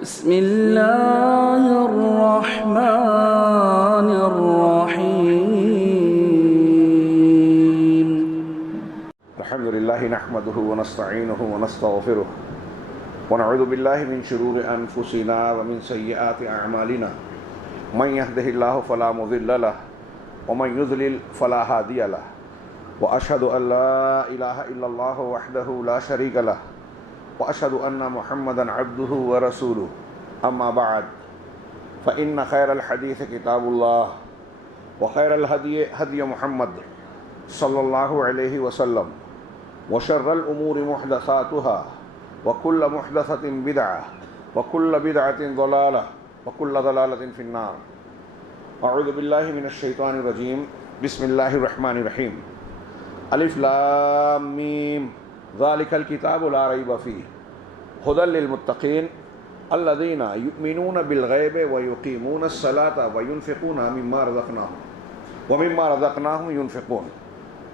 بسم اللہ الرحمن الرحیم الحمد لله نحمده ونستعينه ونستغفره ونعوذ بالله من شرور أنفسنا ومن سيئات أعمالنا من يهده الله فلا مضل له ومن يضلل فلا هادي له وأشهد أن لا إله إلا الله وحده لا شريك له وأشهد أن محمدا عبده ورسوله أما بعد فإن خير الحديث كتاب الله وخير الهدي هدي محمد صلى الله عليه وسلم وشر الأمور محدثاتها وكل محدثة بدعة وكل بدعة ضلالة وكل ضلالة في النار. أعوذ بالله من الشيطان الرجيم. بسم الله الرحمن الرحيم. ألف لام ميم ذلك الكتاب لا ريب فيه هدى للمتقين الذين يؤمنون بالغيب ويقيمون الصلاة وينفقون مما رزقناهم ينفقون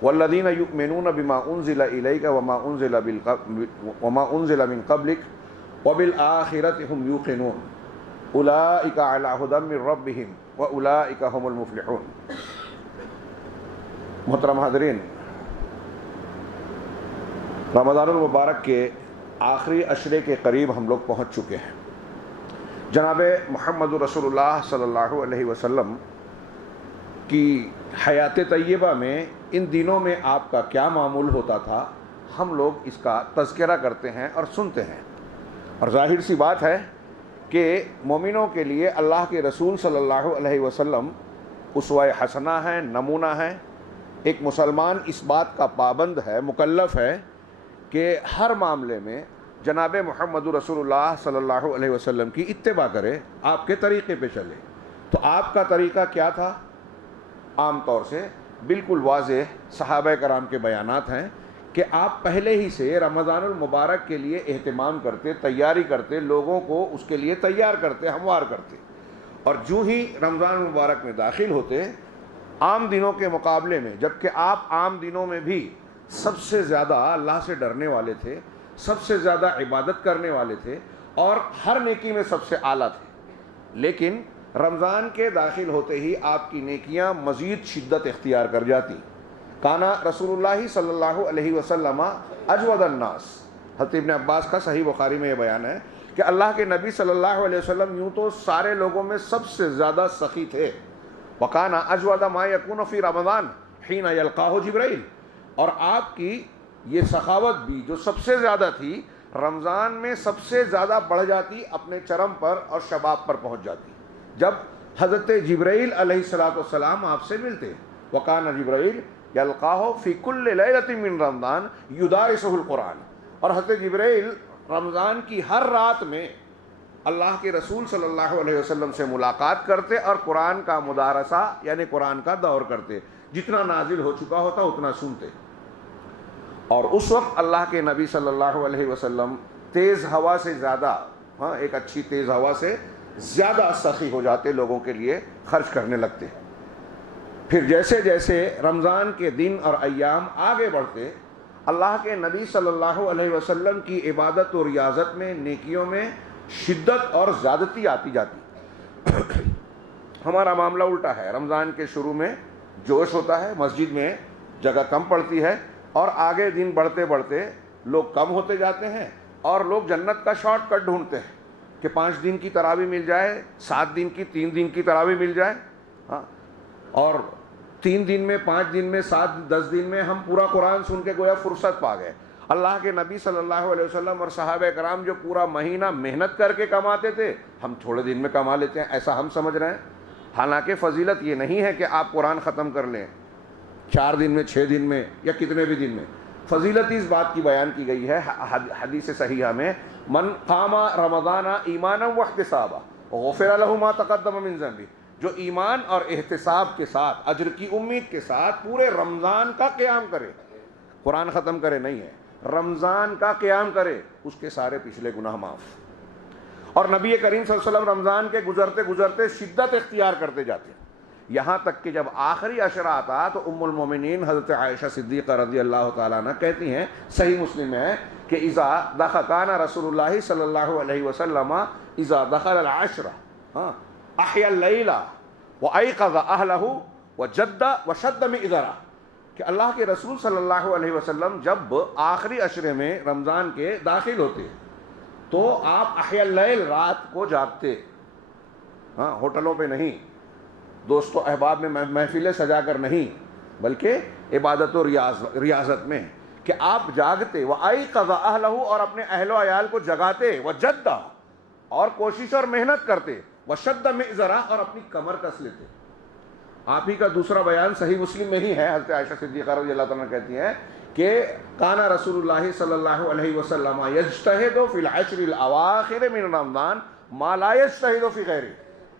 والذين يؤمنون بما أنزل إليك وما أنزل من قبلك وبالآخرة هم يوقنون أولئك على هدى من ربهم وأولئك هم المفلحون. محترم حاضرین، رمضان المبارک کے آخری عشرے کے قریب ہم لوگ پہنچ چکے ہیں. جناب محمد رسول اللہ صلی اللہ علیہ وسلم کی حیات طیبہ میں ان دنوں میں آپ کا کیا معمول ہوتا تھا، ہم لوگ اس کا تذکرہ کرتے ہیں اور سنتے ہیں. اور ظاہر سی بات ہے کہ مومنوں کے لیے اللہ کے رسول صلی اللہ علیہ وسلم اسوہ حسنہ ہیں، نمونہ ہیں. ایک مسلمان اس بات کا پابند ہے، مکلف ہے کہ ہر معاملے میں جناب محمد رسول اللہ صلی اللہ علیہ وسلم کی اتباع کرے، آپ کے طریقے پہ چلے. تو آپ کا طریقہ کیا تھا؟ عام طور سے بالکل واضح صحابہ کرام کے بیانات ہیں کہ آپ پہلے ہی سے رمضان المبارک کے لیے اہتمام کرتے، تیاری کرتے، لوگوں کو اس کے لیے تیار کرتے، ہموار کرتے. اور جو ہی رمضان المبارک میں داخل ہوتے، عام دنوں کے مقابلے میں، جبکہ آپ عام دنوں میں بھی سب سے زیادہ اللہ سے ڈرنے والے تھے، سب سے زیادہ عبادت کرنے والے تھے اور ہر نیکی میں سب سے اعلیٰ تھے، لیکن رمضان کے داخل ہوتے ہی آپ کی نیکیاں مزید شدت اختیار کر جاتی. کانا رسول اللہ صلی اللہ علیہ وسلم اجود الناس. حضرت ابن عباس کا صحیح بخاری میں یہ بیان ہے کہ اللہ کے نبی صلی اللہ علیہ وسلم یوں تو سارے لوگوں میں سب سے زیادہ سخی تھے. وکانا اجود ما یکون فی رمضان حین یلقاہ جبرائیل. اور آپ کی یہ سخاوت بھی جو سب سے زیادہ تھی، رمضان میں سب سے زیادہ بڑھ جاتی، اپنے چرم پر اور شباب پر پہنچ جاتی جب حضرت جبرائیل علیہ السلام آپ سے ملتے. وکان جبرائیل یلقاہ فی کل لیلۃ من رمضان یدارسہ القرآن. اور حضرت جبرائیل رمضان کی ہر رات میں اللہ کے رسول صلی اللہ علیہ وسلم سے ملاقات کرتے اور قرآن کا مدارسہ یعنی قرآن کا دور کرتے. جتنا نازل ہو چکا ہوتا اتنا سنتے. اور اس وقت اللہ کے نبی صلی اللہ علیہ وسلم تیز ہوا سے زیادہ، ایک اچھی تیز ہوا سے زیادہ سخی ہو جاتے، لوگوں کے لیے خرچ کرنے لگتے. پھر جیسے جیسے رمضان کے دن اور ایام آگے بڑھتے، اللہ کے نبی صلی اللہ علیہ وسلم کی عبادت و ریاضت میں، نیکیوں میں شدت اور زیادتی آتی جاتی. ہمارا معاملہ الٹا ہے. رمضان کے شروع میں جوش ہوتا ہے، مسجد میں جگہ کم پڑتی ہے، اور آگے دن بڑھتے بڑھتے لوگ کم ہوتے جاتے ہیں اور لوگ جنت کا شارٹ کٹ ڈھونڈتے ہیں کہ 5 دن کی تراویح مل جائے، 7 دن کی، 3 دن کی تراویح مل جائے، اور 3 دن میں، 5 دن میں، 7 10 دن میں ہم پورا قرآن سن کے گویا فرصت پا گئے. اللہ کے نبی صلی اللہ علیہ وسلم اور صحابہ کرام جو پورا مہینہ محنت کر کے کماتے تھے، ہم تھوڑے دن میں کما لیتے ہیں، ایسا ہم سمجھ رہے ہیں. حالانکہ فضیلت یہ نہیں ہے کہ آپ قرآن ختم کر لیں 4 دن میں، 6 دن میں، یا کتنے بھی دن میں. فضیلت اس بات کی بیان کی گئی ہے حدیث صحیحہ میں، من قام رمضان ایمانا واحتسابا غفر له ما تقدم من ذنبہ. جو ایمان اور احتساب کے ساتھ، اجر کی امید کے ساتھ پورے رمضان کا قیام کرے، قرآن ختم کرے نہیں ہے، رمضان کا قیام کرے، اس کے سارے پچھلے گناہ معاف. اور نبی کریم صلی اللہ علیہ وسلم رمضان کے گزرتے گزرتے شدت اختیار کرتے جاتے، یہاں تک کہ جب آخری عشرہ آتا تو ام المومنین حضرت عائشہ صدیقہ رضی اللہ تعالیٰ عنہ کہتی ہیں، صحیح مسلم ہے کہ کان رسول اللہ صلی اللہ علیہ وسلم اذا دخل العشر احیا اللیل وایقظ اہلہ وجد وشد مئزرہ، کہ اللہ کے رسول صلی اللہ علیہ وسلم جب آخری عشرے میں رمضان کے داخل ہوتے تو آپ احیا اللیل، رات کو جاگتے، ہوٹلوں پہ نہیں، دوستوں احباب میں محفلیں سجا کر نہیں، بلکہ عبادت و ریاضت میں، کہ آپ جاگتے، وَأَيْقَظَ أَهْلَهُ، اور اپنے اہل و عیال کو جگاتے، وَجَدَّ، اور کوشش اور محنت کرتے، وَشَدَّ مِئْزَرَ، اور اپنی کمر کس لیتے۔ آپ ہی کا دوسرا بیان صحیح مسلم میں ہی ہے، حضرت عائشہ صدیقہ رضی اللہ تعالیٰ کہتی ہیں کہ کان رسول اللہ صلی اللہ علیہ وسلم یجتہد فی العشر الاواخر من رمضان ما لا یجتہد فی غیرہ،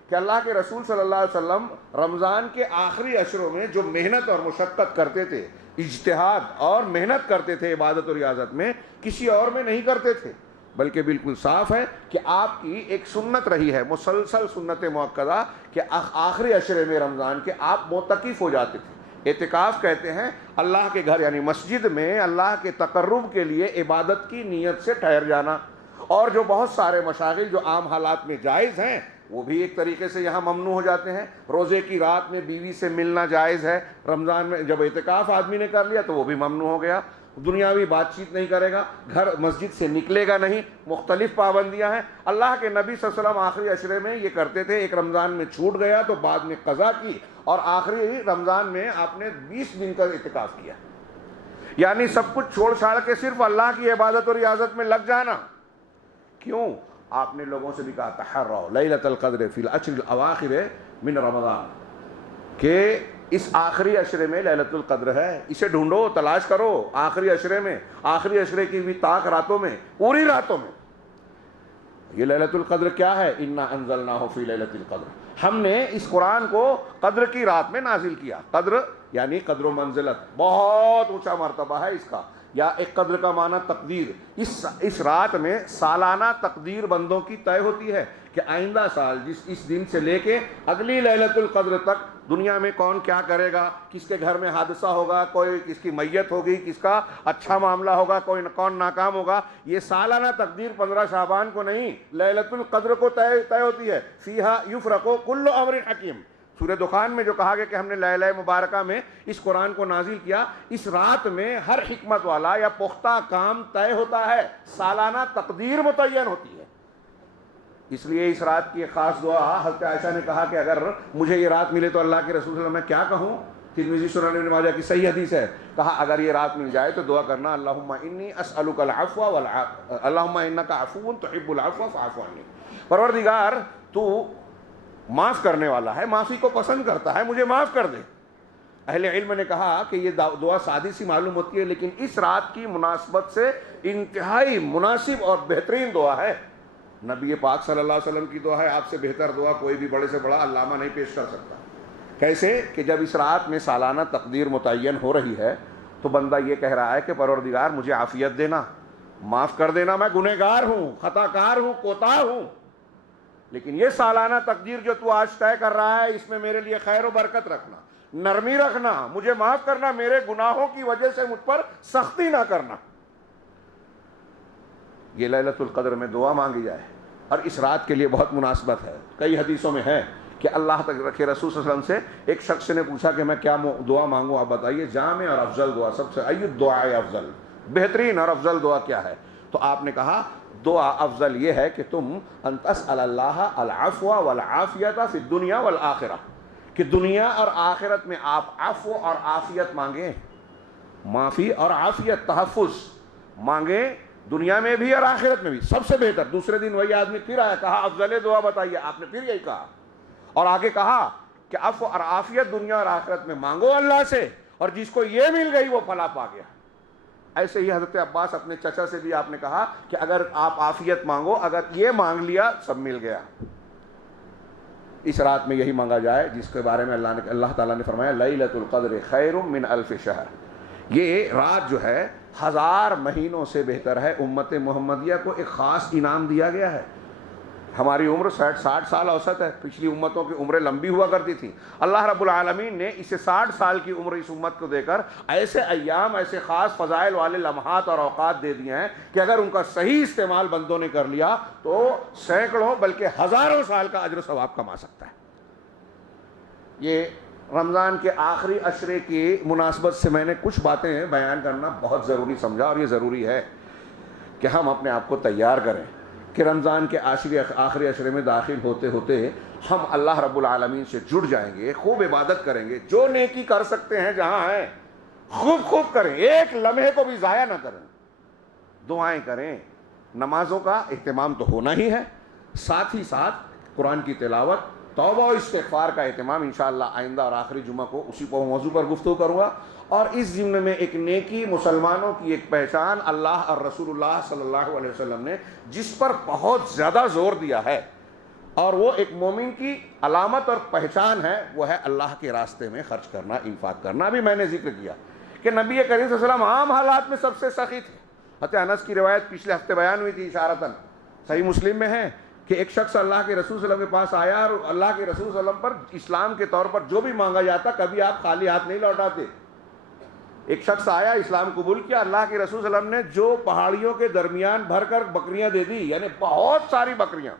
کہ اللہ کے رسول صلی اللہ علیہ وسلم رمضان کے آخری عشروں میں جو محنت اور مشقت کرتے تھے، اجتہاد اور محنت کرتے تھے عبادت و ریاضت میں، کسی اور میں نہیں کرتے تھے، بلکہ بالکل صاف ہے کہ آپ کی ایک سنت رہی ہے، مسلسل سنت موقدہ، کہ آخری عشرے میں رمضان کے آپ معتکف ہو جاتے تھے۔ اعتکاف کہتے ہیں اللہ کے گھر یعنی مسجد میں اللہ کے تقرب کے لیے عبادت کی نیت سے ٹھہر جانا، اور جو بہت سارے مشاغل جو عام حالات میں جائز ہیں وہ بھی ایک طریقے سے یہاں ممنوع ہو جاتے ہیں۔ روزے کی رات میں بیوی سے ملنا جائز ہے، رمضان میں جب اعتکاف آدمی نے کر لیا تو وہ بھی ممنوع ہو گیا۔ دنیاوی بات چیت نہیں کرے گا، گھر مسجد سے نکلے گا نہیں، مختلف پابندیاں ہیں۔ اللہ کے نبی صلی اللہ علیہ وسلم آخری عشرے میں یہ کرتے تھے، ایک رمضان میں چھوٹ گیا تو بعد میں قضا کی، اور آخری رمضان میں آپ نے 20 دن کا اعتکاف کیا، یعنی سب کچھ چھوڑ چھاڑ کے صرف اللہ کی عبادت اور ریاضت میں لگ جانا۔ کیوں؟ آپ نے لوگوں سے بھی کہا تحروا لیلۃ القدر فی العشر الاواخر من رمضان، کہ اس آخری عشرے میں لیلۃ القدر ہے، اسے ڈھونڈو، تلاش کرو، آخری عشرے میں، آخری عشرے کی بھی طاق راتوں میں، پوری راتوں میں۔ یہ لیلۃ القدر کیا ہے؟ انا انزلناہ فی لیلۃ القدر، ہم نے اس قرآن کو قدر کی رات میں نازل کیا۔ قدر یعنی قدر و منزلت، بہت اونچا مرتبہ ہے اس کا، یا ایک قدر کا معنی تقدیر۔ اس رات میں سالانہ تقدیر بندوں کی طے ہوتی ہے کہ آئندہ سال اس دن سے لے کے اگلی لیلۃ القدر تک دنیا میں کون کیا کرے گا، کس کے گھر میں حادثہ ہوگا، کوئی کس کی میت ہوگی، کس کا اچھا معاملہ ہوگا، کون ناکام ہوگا۔ یہ سالانہ تقدیر 15 شعبان کو نہیں، لیلۃ القدر کو طے ہوتی ہے۔ فیہا یفرق کل امر حکیم، سورہ دخان میں جو کہا گیا کہ ہم نے لیلہ مبارکہ میں اس قرآن کو نازل کیا، اس رات میں ہر حکمت والا یا پختہ کام طے ہوتا ہے، سالانہ تقدیر متعین ہوتی ہے۔ اس لیے اس رات کی ایک خاص دعا، حضرت عائشہ نے کہا کہ اگر مجھے یہ رات ملے تو اللہ کے رسول صلی اللہ علیہ وسلم میں کیا کہوں؟ ترمذی سنن ابن ماجہ کی صحیح حدیث ہے، کہا اگر یہ رات مل جائے تو دعا کرنا اللہم انی اسألک العفو اللہم انک عفو تحب العفو فاعف عنی، پروردگار تو معاف کرنے والا ہے، معافی کو پسند کرتا ہے، مجھے معاف کر دے۔ اہل علم نے کہا کہ یہ دعا سادی سی معلوم ہوتی ہے، لیکن اس رات کی مناسبت سے انتہائی مناسب اور بہترین دعا ہے۔ نبی پاک صلی اللہ علیہ وسلم کی دعا ہے، آپ سے بہتر دعا کوئی بھی بڑے سے بڑا علامہ نہیں پیش کر سکتا۔ کیسے کہ جب اس رات میں سالانہ تقدیر متعین ہو رہی ہے تو بندہ یہ کہہ رہا ہے کہ پروردگار مجھے عافیت دینا، معاف کر دینا، میں گنہگار ہوں، خطا کار ہوں، کوتاہ ہوں، لیکن یہ سالانہ تقدیر جو تو آج طے کر رہا ہے اس میں میرے لیے خیر و برکت رکھنا، نرمی رکھنا، مجھے معاف کرنا، میرے گناہوں کی وجہ سے مجھ پر سختی نہ کرنا۔ یہ لیلۃ القدر میں دعا مانگی جائے، اور اس رات کے لیے بہت مناسبت ہے۔ کئی حدیثوں میں ہے کہ اللہ کے رسول صلی اللہ علیہ وسلم سے ایک شخص نے پوچھا کہ میں کیا دعا مانگوں، آپ بتائیے جامع اور افضل دعا، سب سے ای الدعاء افضل، بہترین اور افضل دعا کیا ہے؟ تو آپ نے کہا دعا افضل یہ ہے کہ تم ان تسأل اللہ العفو والعافیت فی الدنیا والآخرہ، کہ دنیا اور آخرت میں آپ عفو اور عافیت مانگیں، معافی اور عافیت، تحفظ مانگیں، دنیا میں بھی اور آخرت میں بھی۔ سب سے بہتر، دوسرے دن وہی آدمی پھر آیا، کہا افضل دعا بتائیے، آپ نے پھر یہی کہا، اور آگے کہا کہ عفو اور عافیت دنیا اور آخرت میں مانگو اللہ سے، اور جس کو یہ مل گئی وہ فلاح پا گیا۔ ایسے ہی حضرت عباس اپنے چچا سے بھی آپ نے کہا کہ اگر آپ عافیت مانگو، اگر یہ مانگ لیا سب مل گیا۔ اس رات میں یہی مانگا جائے جس کے بارے میں اللہ تعالیٰ نے فرمایا لیلۃ القدر خیر من الف شہر، یہ رات جو ہے 1000 مہینوں سے بہتر ہے۔ امت محمدیہ کو ایک خاص انعام دیا گیا ہے، ہماری عمر 60 سال اوسط ہے، پچھلی امتوں کی عمریں لمبی ہوا کرتی تھیں. اللہ رب العالمین نے اسے 60 سال کی عمر اس امت کو دے کر ایسے ایام، ایسے خاص فضائل والے لمحات اور اوقات دے دیے ہیں کہ اگر ان کا صحیح استعمال بندوں نے کر لیا تو سینکڑوں بلکہ ہزاروں سال کا اجر و ثواب کما سکتا ہے. یہ رمضان کے آخری عشرے کی مناسبت سے میں نے کچھ باتیں بیان کرنا بہت ضروری سمجھا، اور یہ ضروری ہے کہ ہم اپنے آپ کو تیار کریں کہ رمضان کے آخری عشرے میں داخل ہوتے ہوتے ہم اللہ رب العالمین سے جڑ جائیں گے، خوب عبادت کریں گے، جو نیکی کر سکتے ہیں جہاں ہیں خوب کریں، ایک لمحے کو بھی ضائع نہ کریں. دعائیں کریں، نمازوں کا اہتمام تو ہونا ہی ہے، ساتھ ہی ساتھ قرآن کی تلاوت، توبہ و استغفار کا اہتمام. انشاءاللہ آئندہ اور آخری جمعہ کو اسی موضوع پر گفتگو کروں گا. اور اس ضمن میں ایک نیکی، مسلمانوں کی ایک پہچان اللہ اور رسول اللہ صلی اللہ علیہ وسلم نے جس پر بہت زیادہ زور دیا ہے، اور وہ ایک مومن کی علامت اور پہچان ہے، وہ ہے اللہ کے راستے میں خرچ کرنا، انفاق کرنا. ابھی میں نے ذکر کیا کہ نبی کریم صلی اللہ علیہ وسلم عام حالات میں سب سے سخی تھے. حضرت انس کی روایت پچھلے ہفتے بیان ہوئی تھی اشارتاً، صحیح مسلم میں ہے کہ ایک شخص اللہ کے رسول صلی اللہ علیہ وسلم کے پاس آیا اور اللہ کے رسول صلی اللہ علیہ وسلم پر اسلام کے طور پر جو بھی مانگا جاتا کبھی آپ خالی ہاتھ نہیں لوٹاتے. ایک شخص آیا، اسلام قبول کیا، اللہ کے رسول صلی اللہ علیہ وسلم نے جو پہاڑیوں کے درمیان بھر کر بکریاں دے دی، یعنی بہت ساری بکریاں.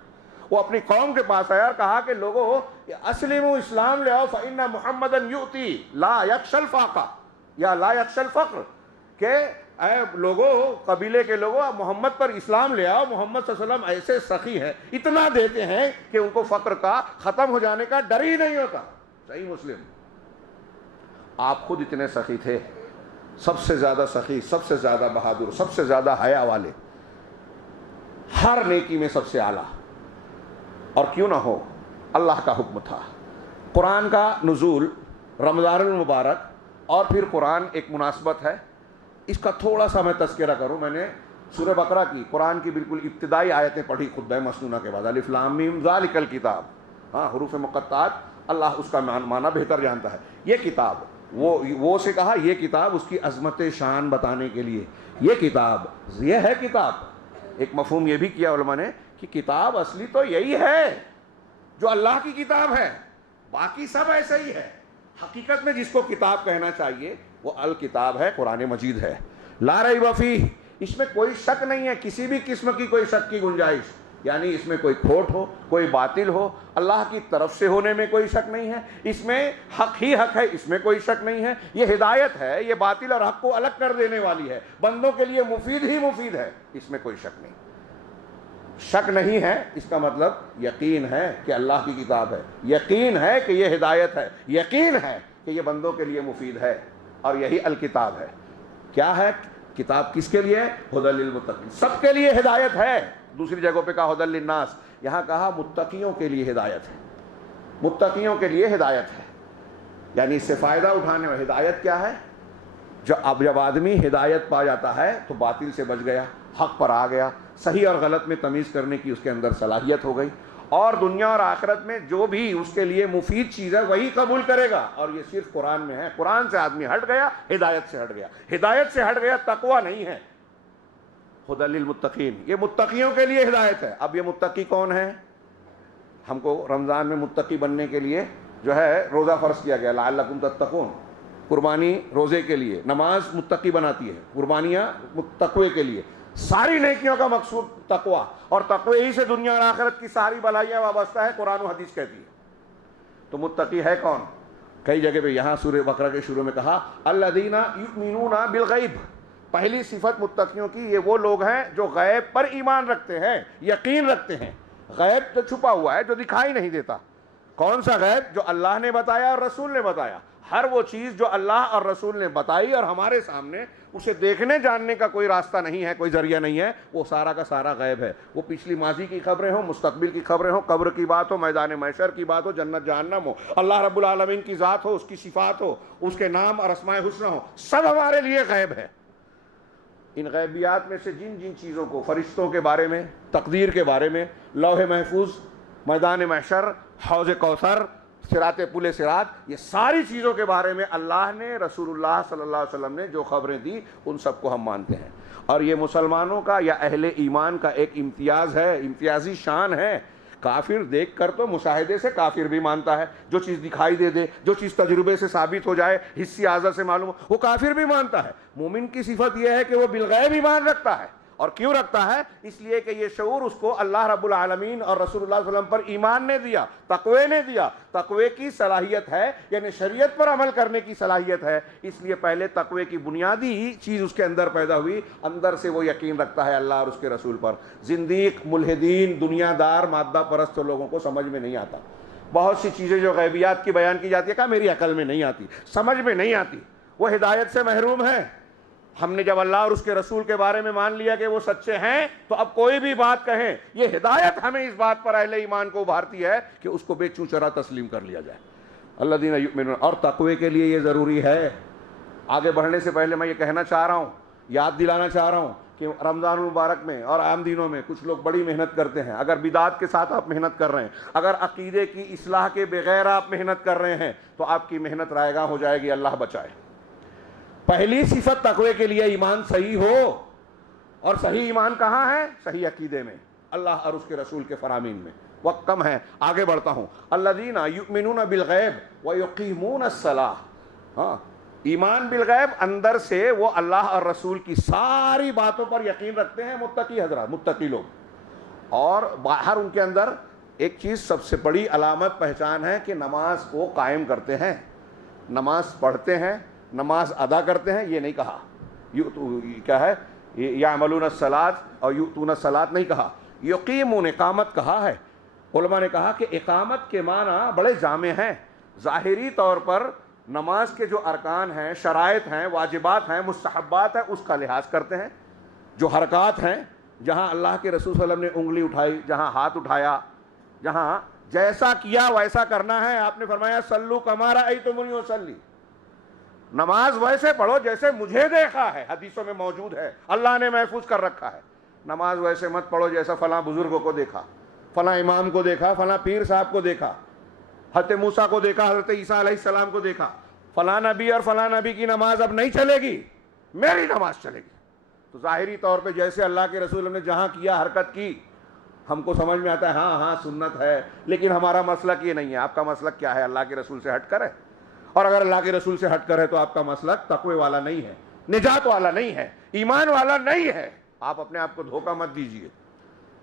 وہ اپنی قوم کے پاس آیا اور کہا کہ لوگوں اسلموا، اسلام لے آؤ، فإن محمدا یؤتی لا یخشى الفاقہ یا لا یخشى الفقر، کہ اے لوگوں، قبیلے کے لوگوں، محمد پر اسلام لے آؤ، محمد صلی اللہ علیہ وسلم ایسے سخی ہیں، اتنا دیتے ہیں کہ ان کو فقر کا ختم ہو جانے کا ڈر ہی نہیں ہوتا. صحیح مسلم. آپ خود اتنے سخی تھے، سب سے زیادہ سخی، سب سے زیادہ بہادر، سب سے زیادہ حیا والے، ہر نیکی میں سب سے اعلیٰ. اور کیوں نہ ہو، اللہ کا حکم تھا. قرآن کا نزول رمضان المبارک، اور پھر قرآن ایک مناسبت ہے. اس کا تھوڑا سا میں تذکرہ کروں. میں نے سورہ بقرہ کی، قرآن کی بالکل ابتدائی آیتیں پڑھی خطبہ مسنونہ کے بعد. الف لام میم ذالک الکتاب، ہاں حروف مقطعات، اللہ اس کا معنی بہتر جانتا ہے. یہ کتاب، وہ سے کہا یہ کتاب اس کی عظمت شان بتانے کے لیے. یہ کتاب، یہ ہے کتاب. ایک مفہوم یہ بھی کیا علماء نے کہ کتاب اصلی تو یہی ہے جو اللہ کی کتاب ہے، باقی سب ایسا ہی ہے. حقیقت میں جس کو کتاب کہنا چاہیے وہ الکتاب ہے، قرآن مجید ہے. لا ریب فیہ، اس میں کوئی شک نہیں ہے، کسی بھی قسم کی کوئی شک کی گنجائش، یعنی اس میں کوئی کھوٹ ہو، کوئی باطل ہو، اللہ کی طرف سے ہونے میں کوئی شک نہیں ہے. اس میں حق ہی حق ہے، اس میں کوئی شک نہیں ہے. یہ ہدایت ہے، یہ باطل اور حق کو الگ کر دینے والی ہے، بندوں کے لیے مفید ہی مفید ہے، اس میں کوئی شک نہیں. شک نہیں ہے اس کا مطلب یقین ہے کہ اللہ کی کتاب ہے، یقین ہے کہ یہ ہدایت ہے، یقین ہے کہ یہ بندوں کے لیے مفید ہے، اور یہی الکتاب ہے. کیا ہے کتاب؟ کس کے لیے؟ ھدی للمتقین، سب کے لیے ہدایت ہے. دوسری جگہوں پہ کہا ھدی للناس، یہاں کہا متقیوں کے لیے ہدایت ہے. متقیوں کے لیے ہدایت ہے، یعنی اس سے فائدہ اٹھانے میں. ہدایت کیا ہے؟ جب آدمی ہدایت پا جاتا ہے تو باطل سے بچ گیا، حق پر آ گیا، صحیح اور غلط میں تمیز کرنے کی اس کے اندر صلاحیت ہو گئی، اور دنیا اور آخرت میں جو بھی اس کے لیے مفید چیز ہے وہی قبول کرے گا. اور یہ صرف قرآن میں ہے. قرآن سے آدمی ہٹ گیا، ہدایت سے ہٹ گیا. ہدایت سے ہٹ گیا تقویٰ نہیں ہے. ھدی للمتقین، یہ متقیوں کے لیے ہدایت ہے. اب یہ متقی کون ہے؟ ہم کو رمضان میں متقی بننے کے لیے جو ہے روزہ فرض کیا گیا، لعلکم تتقون. قربانی روزے کے لیے، نماز متقی بناتی ہے، قربانیاں تقوی کے لیے. ساری نیکیوں کا مقصود تقویٰ، اور تقوی ہی سے دنیا اور آخرت کی ساری بھلائیاں وابستہ ہے، قرآن و حدیث کہتی ہے. تو متقی ہے کون؟ کئی جگہ پہ یہاں سورہ بقرہ کے شروع میں کہا الذین یؤمنون بالغیب. پہلی صفت متقیوں کی یہ وہ لوگ ہیں جو غیب پر ایمان رکھتے ہیں، یقین رکھتے ہیں. غیب تو چھپا ہوا ہے جو دکھائی نہیں دیتا. کون سا غیب؟ جو اللہ نے بتایا اور رسول نے بتایا. ہر وہ چیز جو اللہ اور رسول نے بتائی اور ہمارے سامنے اسے دیکھنے جاننے کا کوئی راستہ نہیں ہے، کوئی ذریعہ نہیں ہے، وہ سارا کا سارا غیب ہے. وہ پچھلی ماضی کی خبریں ہوں، مستقبل کی خبریں ہوں، قبر کی بات ہو، میدان محشر کی بات ہو، جنت جہنم ہو، اللہ رب العالمین کی ذات ہو، اس کی صفات ہو، اس کے نام اور اسماء حسنہ ہو، سب ہمارے لیے غیب ہے. ان غیبیات میں سے جن جن چیزوں کو، فرشتوں کے بارے میں، تقدیر کے بارے میں، لوح محفوظ، میدان محشر، حوض کوثر، صراط پل صراط، یہ ساری چیزوں کے بارے میں اللہ نے، رسول اللہ صلی اللہ علیہ وسلم نے جو خبریں دی ان سب کو ہم مانتے ہیں. اور یہ مسلمانوں کا یا اہل ایمان کا ایک امتیاز ہے، امتیازی شان ہے کافر دیکھ کر تو مشاہدے سے کافر بھی مانتا ہے، جو چیز دکھائی دے جو چیز تجربے سے ثابت ہو جائے، حسی اعضاء سے معلوم ہو، وہ کافر بھی مانتا ہے۔ مومن کی صفت یہ ہے کہ وہ بالغیب ایمان رکھتا ہے، اور کیوں رکھتا ہے؟ اس لیے کہ یہ شعور اس کو اللہ رب العالمین اور رسول اللہ صلی اللہ علیہ وسلم پر ایمان نے دیا، تقوی نے دیا۔ تقوی کی صلاحیت ہے، یعنی شریعت پر عمل کرنے کی صلاحیت ہے، اس لیے پہلے تقوی کی بنیادی چیز اس کے اندر پیدا ہوئی، اندر سے وہ یقین رکھتا ہے اللہ اور اس کے رسول پر۔ زندیق، ملحدین، دنیا دار، مادہ پرست لوگوں کو سمجھ میں نہیں آتا۔ بہت سی چیزیں جو غیبیات کی بیان کی جاتی ہے، کہا میری عقل میں نہیں آتی، سمجھ میں نہیں آتی، وہ ہدایت سے محروم ہے۔ ہم نے جب اللہ اور اس کے رسول کے بارے میں مان لیا کہ وہ سچے ہیں، تو اب کوئی بھی بات کہیں، یہ ہدایت ہمیں اس بات پر اہل ایمان کو ابھارتی ہے کہ اس کو بے چوں چرا تسلیم کر لیا جائے۔ الذین یؤمنون، اور تقوی کے لیے یہ ضروری ہے۔ آگے بڑھنے سے پہلے میں یہ کہنا چاہ رہا ہوں، یاد دلانا چاہ رہا ہوں کہ رمضان المبارک میں اور عام دنوں میں کچھ لوگ بڑی محنت کرتے ہیں۔ اگر بدعات کے ساتھ آپ محنت کر رہے ہیں، اگر عقیدے کی اصلاح کے بغیر آپ محنت کر رہے ہیں، تو آپ کی محنت رائے گاں ہو جائے گی، اللہ بچائے۔ پہلی صفت تقوی کے لیے ایمان صحیح ہو، اور صحیح ایمان کہاں ہے؟ صحیح عقیدے میں، اللہ اور اس کے رسول کے فرامین میں۔ وقت کم ہے، آگے بڑھتا ہوں۔ الذین یؤمنون بالغیب ویقیمون الصلاۃ، ہاں، ایمان بالغیب، اندر سے وہ اللہ اور رسول کی ساری باتوں پر یقین رکھتے ہیں متقی حضرات، متقی لوگ، اور باہر ان کے اندر ایک چیز سب سے بڑی علامت پہچان ہے کہ نماز کو قائم کرتے ہیں، نماز پڑھتے ہیں، نماز ادا کرتے ہیں۔ یہ نہیں کہا کیا ہے یعملون الصلاۃ اور یؤتون الصلاۃ، نہیں کہا، یقیمون، اقامت کہا ہے۔ علماء نے کہا کہ اقامت کے معنی بڑے جامع ہیں۔ ظاہری طور پر نماز کے جو ارکان ہیں، شرائط ہیں، واجبات ہیں، مستحبات ہیں، اس کا لحاظ کرتے ہیں۔ جو حرکات ہیں، جہاں اللہ کے رسول صلی اللہ علیہ وسلم نے انگلی اٹھائی، جہاں ہاتھ اٹھایا، جہاں جیسا کیا ویسا کرنا ہے۔ آپ نے فرمایا صلو کما رأیتمونی اصلی، نماز ویسے پڑھو جیسے مجھے دیکھا ہے، حدیثوں میں موجود ہے، اللہ نے محفوظ کر رکھا ہے۔ نماز ویسے مت پڑھو جیسا فلاں بزرگوں کو دیکھا، فلاں امام کو دیکھا، فلاں پیر صاحب کو دیکھا، حضرت موسیٰ کو دیکھا، حضرت عیسیٰ علیہ السلام کو دیکھا۔ فلاں نبی اور فلاں نبی کی نماز اب نہیں چلے گی، میری نماز چلے گی۔ تو ظاہری طور پہ جیسے اللہ کے رسول نے جہاں کیا، حرکت کی، ہم کو سمجھ میں آتا ہے ہاں ہاں سنت ہے، لیکن ہمارا مسلک یہ نہیں ہے۔ آپ کا مسلک کیا ہے؟ اللہ کے رسول سے ہٹ کر ہے، اور اگر اللہ کے رسول سے ہٹ کر ہے تو آپ کا مسلک تقوی والا نہیں ہے، نجات والا نہیں ہے، ایمان والا نہیں ہے۔ آپ اپنے آپ کو دھوکہ مت دیجیے،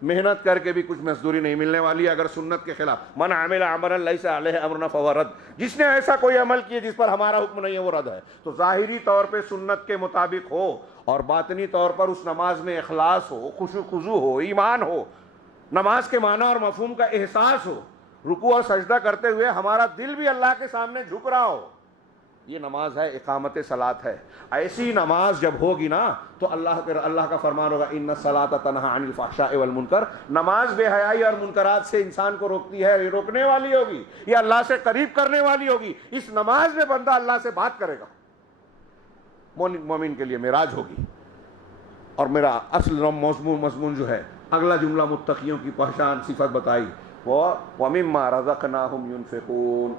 محنت کر کے بھی کچھ مزدوری نہیں ملنے والی ہے اگر سنت کے خلاف۔ من عمل عملا لیس علیہ امرنا فہو رد، جس نے ایسا کوئی عمل کیا جس پر ہمارا حکم نہیں ہے، وہ رد ہے۔ تو ظاہری طور پہ سنت کے مطابق ہو، اور باطنی طور پر اس نماز میں اخلاص ہو، خشوع خضوع ہو، ایمان ہو، نماز کے معنی اور مفہوم کا احساس ہو، رکوع اور سجدہ کرتے ہوئے ہمارا دل بھی اللہ کے سامنے جھک رہا ہو، یہ نماز ہے، اقامت صلاۃ ہے۔ ایسی نماز جب ہوگی نا تو اللہ کا فرمان ہوگا ان الصلاۃ تنہی عن الفحشاء والمنکر، نماز بے حیائی اور منکرات سے انسان کو روکتی ہے، یہ روکنے والی ہوگی، یہ اللہ سے قریب کرنے والی ہوگی۔ اس نماز میں بندہ اللہ سے بات کرے گا، مومن کے لیے معراج ہوگی۔ اور میرا اصل مضمون جو ہے، اگلا جملہ متقیوں کی پہچان صفت بتائی، وہ وَمِمَّا رَزَقْنَاهُمْ يُنْفِقُونَ،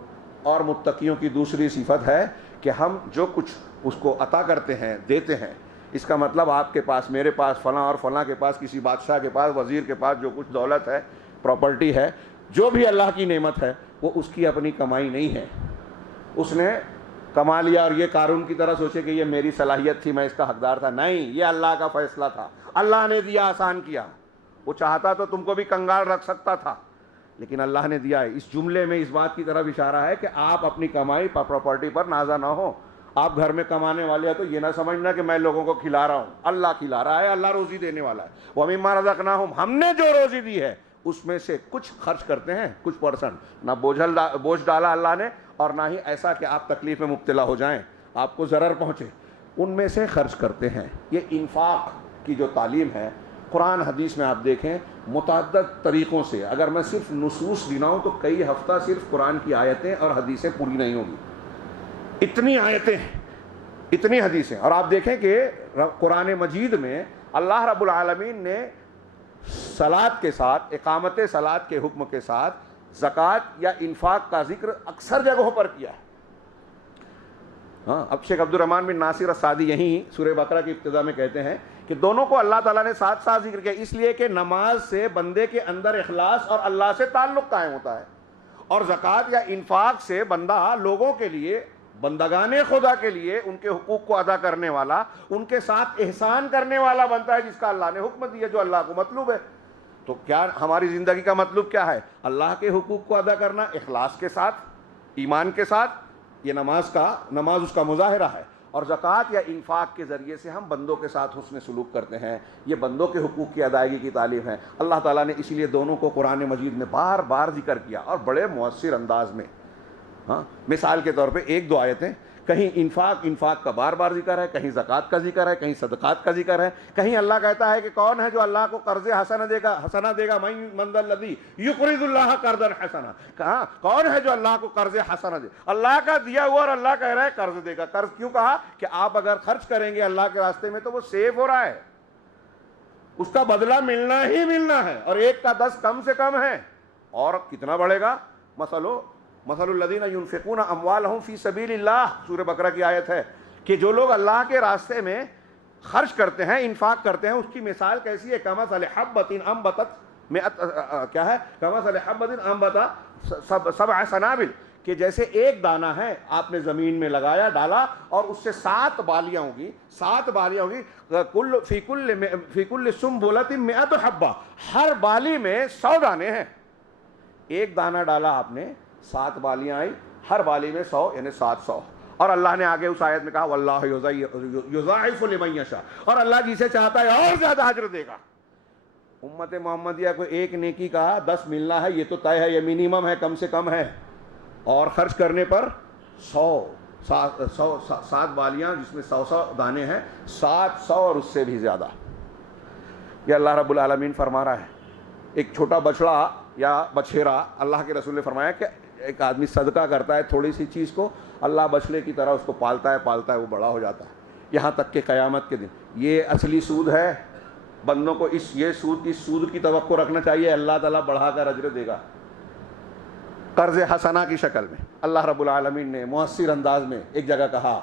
اور متقیوں کی دوسری صفت ہے کہ ہم جو کچھ اس کو عطا کرتے ہیں، دیتے ہیں، اس کا مطلب آپ کے پاس، میرے پاس، فلاں اور فلاں کے پاس، کسی بادشاہ کے پاس، وزیر کے پاس جو کچھ دولت ہے، پراپرٹی ہے، جو بھی اللہ کی نعمت ہے، وہ اس کی اپنی کمائی نہیں ہے۔ اس نے کما لیا اور یہ قارون کی طرح سوچے کہ یہ میری صلاحیت تھی، میں اس کا حقدار تھا، نہیں، یہ اللہ کا فیصلہ تھا، اللہ نے دیا، آسان کیا۔ وہ چاہتا تو تم کو بھی کنگال رکھ سکتا تھا، لیکن اللہ نے دیا ہے۔ اس جملے میں اس بات کی طرف اشارہ ہے کہ آپ اپنی کمائی پراپرٹی پر نازا نہ ہو۔ آپ گھر میں کمانے والے ہیں تو یہ نہ سمجھنا کہ میں لوگوں کو کھلا رہا ہوں، اللہ کھلا رہا ہے، اللہ روزی دینے والا ہے۔ وَمِمَّا رَزَقْنَاهُمْ، ہم نے جو روزی دی ہے اس میں سے کچھ خرچ کرتے ہیں، کچھ پرسنٹ، نہ بوجھ ڈالا اللہ نے، اور نہ ہی ایسا کہ آپ تکلیف میں مبتلا ہو جائیں، آپ کو ضرر پہنچے، ان میں سے خرچ کرتے ہیں۔ یہ انفاق کی جو تعلیم ہے قرآن حدیث میں آپ دیکھیں متعدد طریقوں سے، اگر میں صرف نصوص گناؤں تو کئی ہفتہ صرف قرآن کی آیتیں اور حدیثیں پوری نہیں ہوں گی، اتنی آیتیں، اتنی حدیثیں۔ اور آپ دیکھیں کہ قرآن مجید میں اللہ رب العالمین نے صلاۃ کے ساتھ، اقامت صلاۃ کے حکم کے ساتھ زکوٰۃ یا انفاق کا ذکر اکثر جگہوں پر کیا ہے۔ ہاں، اب شیخ عبد الرحمن بن ناصر السعدی یہیں سورہ بقرہ کی ابتدا میں کہتے ہیں کہ دونوں کو اللہ تعالیٰ نے ساتھ ساتھ ذکر کیا، اس لیے کہ نماز سے بندے کے اندر اخلاص اور اللہ سے تعلق قائم ہوتا ہے، اور زکوٰۃ یا انفاق سے بندہ لوگوں کے لیے، بندگان خدا کے لیے ان کے حقوق کو ادا کرنے والا، ان کے ساتھ احسان کرنے والا بنتا ہے، جس کا اللہ نے حکم دیا، جو اللہ کو مطلوب ہے۔ تو کیا ہماری زندگی کا مطلب کیا ہے؟ اللہ کے حقوق کو ادا کرنا اخلاص کے ساتھ، ایمان کے ساتھ۔ یہ نماز اس کا مظاہرہ ہے، اور زکوٰۃ یا انفاق کے ذریعے سے ہم بندوں کے ساتھ حسن سلوک کرتے ہیں، یہ بندوں کے حقوق کی ادائیگی کی تعلیم ہے۔ اللہ تعالیٰ نے اسی لیے دونوں کو قرآن مجید میں بار بار ذکر کیا، اور بڑے مؤثر انداز میں۔ ہاں، مثال کے طور پہ ایک دو آیتیں، کہیں انفاق کا بار بار ذکر ہے، کہیں زکوٰۃ کا ذکر ہے، کہیں صدقات کا ذکر ہے، کہیں اللہ کہتا ہے کہ کون ہے جو اللہ کو قرض حسنہ دے گا، من ذا الذی یقرض اللہ قرضا حسنا، کہاں کون ہے جو اللہ کو قرض حسنہ دے؟ اللہ کا دیا ہوا، اور اللہ کہہ رہا ہے قرض دے گا۔ قرض کیوں کہا؟ کہ آپ اگر خرچ کریں گے اللہ کے راستے میں تو وہ سیو ہو رہا ہے، اس کا بدلہ ملنا ہی ملنا ہے، اور 1 کا 10 کم سے کم ہے، اور کتنا بڑھے گا؟ مثل الذین ينفقون اموالهم فی سبیل اللہ، سورہ بقرہ کی آیت ہے کہ جو لوگ اللہ کے راستے میں خرچ کرتے ہیں، انفاق کرتے ہیں، اس کی مثال کیسی ہے؟ کمثل حبۃ انبتت کیا ہے؟ کمثل حبۃ انبتت 7 سنابل، کہ جیسے ایک دانہ ہے آپ نے زمین میں لگایا، ڈالا، اور اس سے 7 بالیاں ہوگی، 7 بالیاں ہوگی، فی کل سنبلۃ 100 حبہ، ہر بالی میں 100 دانے ہیں۔ ایک دانہ ڈالا آپ نے، 7 بالیاں آئی، ہر بالی میں 100، یعنی 700۔ اور اللہ نے آگے اس آیت میں کہا واللہ یضاعف لمن یشاء، اور اللہ جسے چاہتا ہے اور زیادہ اجر دے گا۔ امت محمدیہ کو ایک نیکی کا 10 ملنا ہے، یہ تو طے ہے، یہ منیمم ہے، کم سے کم ہے، اور خرچ کرنے پر 7 بالیاں جس میں 100 دانے ہیں، 700 اور اس سے بھی زیادہ۔ یہ اللہ رب العالمین فرما رہا ہے۔ ایک چھوٹا بچڑا یا بچھیرا، اللہ کے رسول نے فرمایا کہ ایک آدمی صدقہ کرتا ہے تھوڑی سی چیز کو، اللہ بچڑے کی طرح اس کو پالتا ہے، وہ بڑا ہو جاتا ہے، یہاں تک کہ قیامت کے دن۔ یہ اصلی سود ہے، بندوں کو اس سود کی توقع رکھنا چاہیے، اللہ تعالیٰ بڑھا کر اجر دے گا قرض حسنہ کی شکل میں۔ اللہ رب العالمین نے مؤثر انداز میں ایک جگہ کہا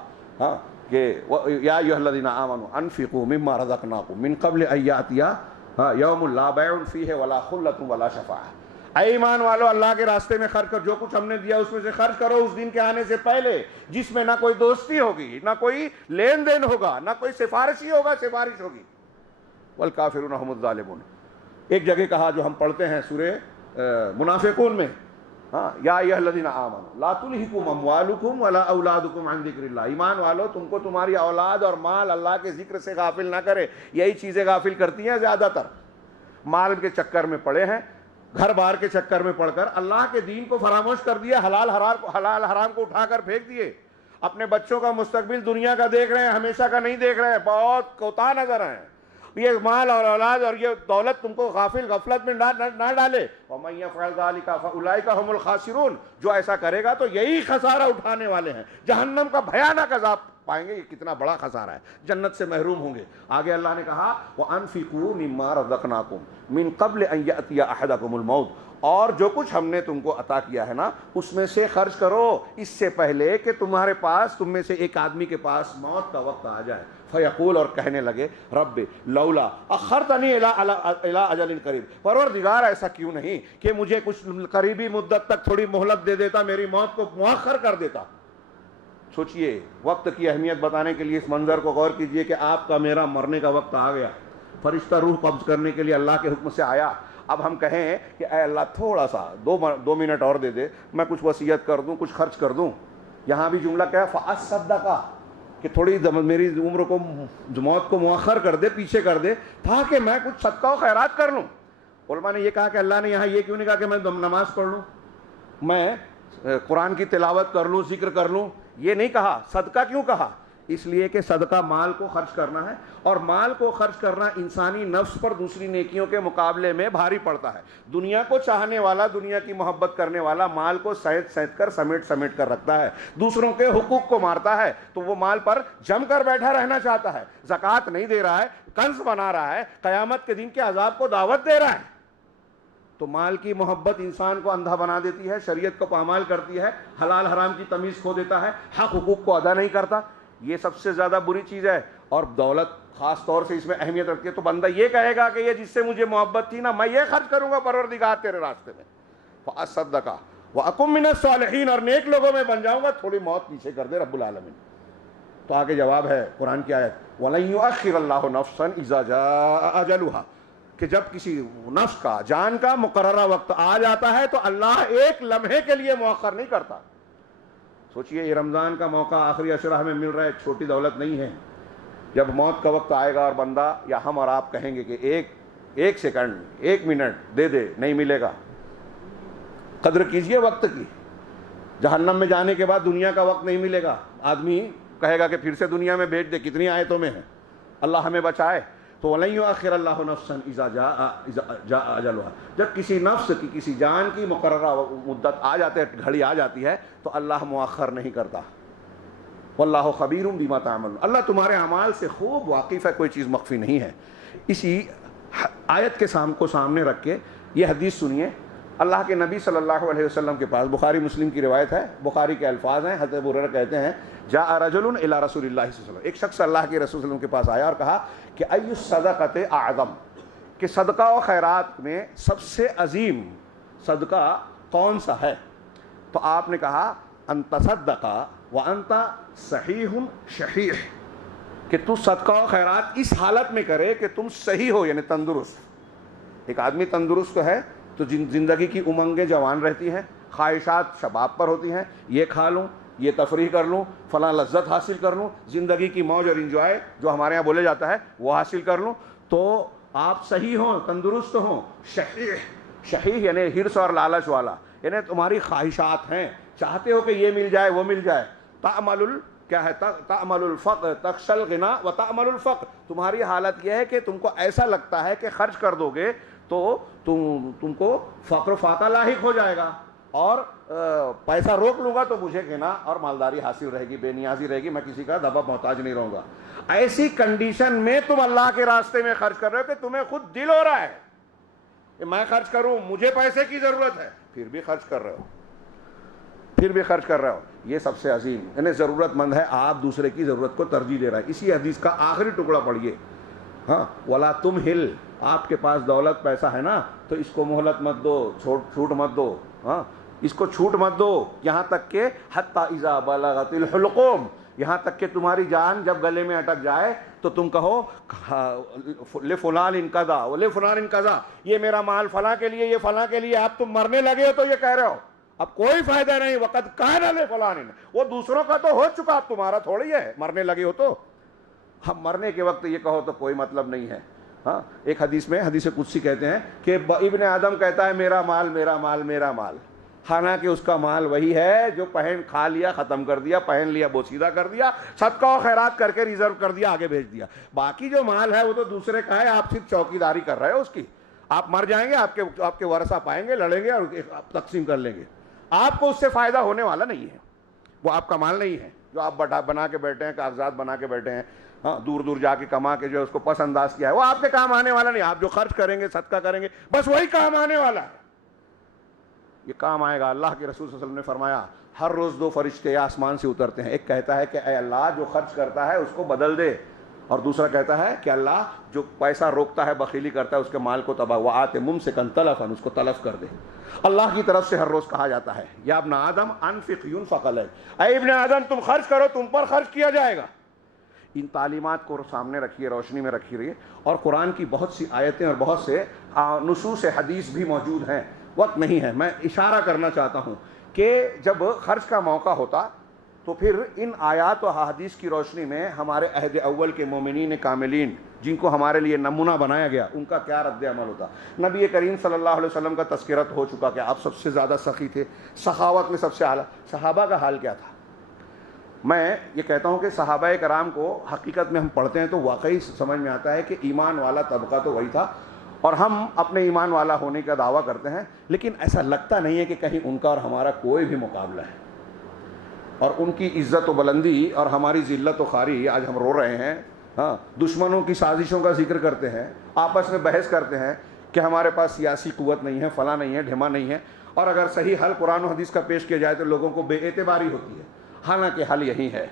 کہ یا ایھا الذین آمنوا انفقوا مما رزقناکم من قبل ان یأتی یوم لا بیع فیہ ولا خلۃ ولا شفاعۃ، اے ایمان والو اللہ کے راستے میں خرچ کرو، جو کچھ ہم نے دیا اس میں سے خرچ کرو اس دن کے آنے سے پہلے، جس میں نہ کوئی دوستی ہوگی، نہ کوئی لین دین ہوگا، نہ کوئی سفارش ہوگی، والکافرون هم الظالمون۔ ایک جگہ کہا جو ہم پڑھتے ہیں سورہ منافقون میں، یا ایھا الذین آمنوا لا تلہکم اموالکم ولا اولادکم عن ذکر اللہ، ایمان والو تم کو تمہاری اولاد اور مال اللہ کے ذکر سے غافل نہ کرے۔ یہی چیزیں غافل کرتی ہیں زیادہ تر، مال کے چکر میں پڑے ہیں، گھر بار کے چکر میں پڑ کر اللہ کے دین کو فراموش کر دیا، حلال حرام کو اٹھا کر پھینک دیے، اپنے بچوں کا مستقبل دنیا کا دیکھ رہے ہیں، ہمیشہ کا نہیں دیکھ رہے ہیں، بہت کوتا نظر ہیں۔ یہ مال اور اولاد اور یہ دولت تم کو غفلت میں نہ ڈالے۔ وَمَن يَفْعَلْ ذَلِكَ فَأُولَٰئِكَ هُمُ الْخَاسِرُونَ، جو ایسا کرے گا تو یہی خسارہ اٹھانے والے ہیں، جہنم کا بھیانک عذاب پائیں گے۔ یہ کتنا بڑا خسارہ ہے، جنت سے محروم ہوں گے۔ آگے اللہ نے کہا وَأَنفِقُوا مِمَّا رَزَقْنَاكُم مِّن قَبْلِ أَن يَأْتِيَ أَحَدَكُمُ الْمَوْتُ، اور جو کچھ ہم نے تم کو عطا کیا ہے نا اس میں سے خرچ کرو اس سے پہلے کہ تم میں سے ایک آدمی کے پاس موت کا وقت آ جائے۔ فیقول، اور کہنے لگے رب لولا اخرتنی الی اجل قریب، پروردگار ایسا کیوں نہیں کہ مجھے کچھ قریبی مدت تک تھوڑی مہلت دے دیتا، میری موت کو مؤخر کر دیتا۔ سوچئے، وقت کی اہمیت بتانے کے لیے اس منظر کو غور کیجئے کہ آپ کا میرا مرنے کا وقت آ گیا، فرشتہ روح قبض کرنے کے لیے اللہ کے حکم سے آیا۔ اب ہم کہیں کہ اے اللہ تھوڑا سا 2 منٹ اور دے دے، میں کچھ وصیت کر دوں، کچھ خرچ کر دوں۔ یہاں بھی جملہ کیا ہے؟ فَأَصَّدَّقَ، کہ تھوڑی میری عمر کو، موت کو مؤخر کر دے، پیچھے کر دے، تاکہ میں کچھ صدقہ و خیرات کر لوں۔ علماء نے یہ کہا کہ اللہ نے یہاں یہ کیوں نہیں کہا کہ میں نماز پڑھ لوں، میں قرآن کی تلاوت کر لوں، ذکر کر لوں؟ یہ نہیں کہا۔ صدقہ کیوں کہا؟ اس لیے کہ صدقہ مال کو خرچ کرنا ہے، اور مال کو خرچ کرنا انسانی نفس پر دوسری نیکیوں کے مقابلے میں بھاری پڑتا ہے۔ دنیا کو چاہنے والا، دنیا کی محبت کرنے والا مال کو سمیٹ کر سمیٹ کر رکھتا ہے، دوسروں کے حقوق کو مارتا ہے، تو وہ مال پر جم کر بیٹھا رہنا چاہتا ہے، زکوٰۃ نہیں دے رہا ہے، کنز بنا رہا ہے، قیامت کے دن کے عذاب کو دعوت دے رہا ہے۔ تو مال کی محبت انسان کو اندھا بنا دیتی ہے، شریعت کو پامال کرتی ہے، حلال حرام کی تمیز کھو دیتا ہے، حق حقوق کو ادا نہیں کرتا۔ یہ سب سے زیادہ بری چیز ہے۔ اور دولت خاص طور سے اس میں اہمیت رکھتی ہے، تو بندہ یہ کہے گا کہ یہ جس سے مجھے محبت تھی نا، میں یہ خرچ کروں گا پروردگار تیرے راستے میں، فاصدق واکن من الصالحین، اور نیک لوگوں میں بن جاؤں گا، تھوڑی موت پیچھے کر دے رب العالمین۔ تو آگے جواب ہے قرآن کی آیت وَلَن يُؤَخِّرَ اللَّهُ نَفْسًا إِذَا جَاءَ أَجَلُهَا، کہ جب کسی نفس کا، جان کا مقررہ وقت آ جاتا ہے تو اللہ ایک لمحے کے لیے مؤخر نہیں کرتا۔ سوچئے یہ رمضان کا موقع آخری عشرہ میں مل رہا ہے، چھوٹی دولت نہیں ہے۔ جب موت کا وقت آئے گا اور بندہ یا ہم اور آپ کہیں گے کہ ایک سیکنڈ، 1 منٹ دے دے، نہیں ملے گا۔ قدر کیجئے وقت کی، جہنم میں جانے کے بعد دنیا کا وقت نہیں ملے گا۔ آدمی کہے گا کہ پھر سے دنیا میں بھیج دے، کتنی آیتوں میں ہے، اللہ ہمیں بچائے۔ تو وَلَن يُؤَخِّرَ اللَّهُ نَفْسًا إِذَا جَاءَ أَجَلُهَا، جب کسی نفس کی، کسی جان کی مقررہ مدت آ جاتے، گھڑی آ جاتی ہے تو اللہ مؤخر نہیں کرتا۔ وَاللَّهُ خَبِيرٌ بِمَا تَعْمَلُونَ، اللہ تمہارے اعمال سے خوب واقف ہے، کوئی چیز مخفی نہیں ہے۔ اسی آیت کے کو سامنے رکھ کے یہ حدیث سنیے، اللہ کے نبی صلی اللہ علیہ وسلم کے پاس، بخاری مسلم کی روایت ہے، بخاری کے الفاظ ہیں، حضرت ابو ہریرہ کہتے ہیں جاء رجل الی رسول اللہ صلی اللہ علیہ وسلم، ایک شخص اللہ کے رسول صلی اللہ علیہ وسلم کے پاس آیا اور کہا کہ ای الصدقۃ اعظم، کہ صدقہ و خیرات میں سب سے عظیم صدقہ کون سا ہے؟ تو آپ نے کہا ان تصدق وانت صحیح شحیح، کہ تو صدقہ و خیرات اس حالت میں کرے کہ تم صحیح ہو، یعنی تندرست۔ ایک آدمی تندرست ہے تو زندگی کی امنگیں جوان رہتی ہیں، خواہشات شباب پر ہوتی ہیں، یہ کھا لوں، یہ تفریح کر لوں، فلاں لذت حاصل کر لوں، زندگی کی موج اور انجوائے جو ہمارے ہاں بولے جاتا ہے وہ حاصل کر لوں۔ تو آپ صحیح ہوں، تندرست ہوں، شحیح یعنی حرص اور لالچ والا، یعنی تمہاری خواہشات ہیں، چاہتے ہو کہ یہ مل جائے وہ مل جائے۔ کیا ہے؟ تعمل الفقر تخشى الغنى وتعمل الفقر، تمہاری حالت یہ ہے کہ تم کو ایسا لگتا ہے کہ خرچ کر دو گے تو تم کو فقر و فاقہ لاحق ہو جائے گا، اور پیسہ روک لوں گا تو مجھے غنا اور مالداری حاصل رہے گی، بے نیازی رہے گی، میں کسی کا دبا محتاج نہیں رہوں گا۔ ایسی کنڈیشن میں تم اللہ کے راستے میں خرچ کر رہے ہو کہ تمہیں خود دل ہو رہا ہے کہ میں خرچ کروں، مجھے پیسے کی ضرورت ہے، پھر بھی خرچ کر رہے ہو، یہ سب سے عظیم، یعنی ضرورت مند ہے، آپ دوسرے کی ضرورت کو ترجیح دے رہا ہے۔ اسی حدیث کا آخری ٹکڑا پڑھیے، ہاں، ولا تم ہل، آپ کے پاس دولت پیسہ ہے نا تو اس کو مہلت مت دو، چھوٹ مت دو، ہاں، اس کو چھوٹ مت دو، یہاں تک کہ حتی اذا بلغت الحلقوم، یہاں تک کہ تمہاری جان جب گلے میں اٹک جائے تو تم کہو لفلان قضا ولفلان قضا، یہ میرا مال فلاں کے لیے، یہ فلاں کے لیے۔ اب تم مرنے لگے ہو تو یہ کہہ رہے ہو، اب کوئی فائدہ نہیں، وقت کان لفلان، وہ دوسروں کا تو ہو چکا، اب تمہارا تھوڑی ہے، مرنے لگے ہو تو۔ ہم مرنے کے وقت یہ کہو تو کوئی مطلب نہیں ہے۔ ہاں، ایک حدیث میں، حدیث قدسی کہتے ہیں کہ ابن آدم کہتا ہے میرا مال میرا مال میرا مال، حالانکہ اس کا مال وہی ہے جو کھا لیا، ختم کر دیا، پہن لیا، بوسیدہ کر دیا، صدقہ و خیرات کر کے ریزرو کر دیا، آگے بھیج دیا۔ باقی جو مال ہے وہ تو دوسرے کا ہے، آپ صرف چوکیداری کر رہے ہو اس کی۔ آپ مر جائیں گے، آپ کے ورثہ پائیں گے، لڑیں گے اور تقسیم کر لیں گے، آپ کو اس سے فائدہ ہونے والا نہیں ہے، وہ آپ کا مال نہیں ہے جو آپ بنا کے بیٹھے ہیں، کاغذات بنا کے بیٹھے ہیں، ہاں، دور دور جا کے کما کے جو اس کو پس انداز کیا ہے، وہ آپ کے کام آنے والا نہیں۔ آپ جو خرچ کریں گے، صدقہ کریں گے، بس وہی کام آنے والا ہے، یہ کام آئے گا۔ اللہ کے رسول صلی اللہ علیہ وسلم نے فرمایا ہر روز 2 فرشتے آسمان سے اترتے ہیں، ایک کہتا ہے کہ اے اللہ جو خرچ کرتا ہے اس کو بدل دے، اور دوسرا کہتا ہے کہ اللہ جو پیسہ روکتا ہے، بخیلی کرتا ہے، اس کے مال کو تباہ، وآت ممسکا تلفا، اس کو تلف کر دے۔ اللہ کی طرف سے ہر روز کہا جاتا ہے یا ابن آدم انفق ينفق علیک، اے ابن آدم تم خرچ کرو، تم پر خرچ کیا جائے گا۔ ان تعلیمات کو سامنے رکھیے، روشنی میں رکھیے، اور قرآن کی بہت سی آیتیں اور بہت سے نصوص حدیث بھی موجود ہیں، وقت نہیں ہے، میں اشارہ کرنا چاہتا ہوں کہ جب خرچ کا موقع ہوتا تو پھر ان آیات و حدیث کی روشنی میں ہمارے عہد اول کے مومنین کاملین جن کو ہمارے لیے نمونہ بنایا گیا، ان کا کیا رد عمل ہوتا۔ نبی کریم صلی اللہ علیہ وسلم کا تذکرہ ہو چکا کہ آپ سب سے زیادہ سخی تھے، سخاوت میں سب سے اعلیٰ۔ صحابہ کا حال کیا تھا؟ میں یہ کہتا ہوں کہ صحابہ کرام کو حقیقت میں ہم پڑھتے ہیں تو واقعی سمجھ میں آتا ہے کہ ایمان والا طبقہ تو وہی تھا، اور ہم اپنے ایمان والا ہونے کا دعویٰ کرتے ہیں، لیکن ایسا لگتا نہیں ہے کہ کہیں ان کا اور ہمارا کوئی بھی مقابلہ ہے، اور ان کی عزت و بلندی اور ہماری ذلت و خواری آج ہم رو رہے ہیں۔ ہاں، دشمنوں کی سازشوں کا ذکر کرتے ہیں، آپس میں بحث کرتے ہیں کہ ہمارے پاس سیاسی قوت نہیں ہے، فلاں نہیں ہے، ڈھما نہیں ہے، اور اگر صحیح حل قرآن و حدیث کا پیش کیا جائے تو لوگوں کو بے اعتباری ہوتی ہے، حالانکہ حل یہی ہے۔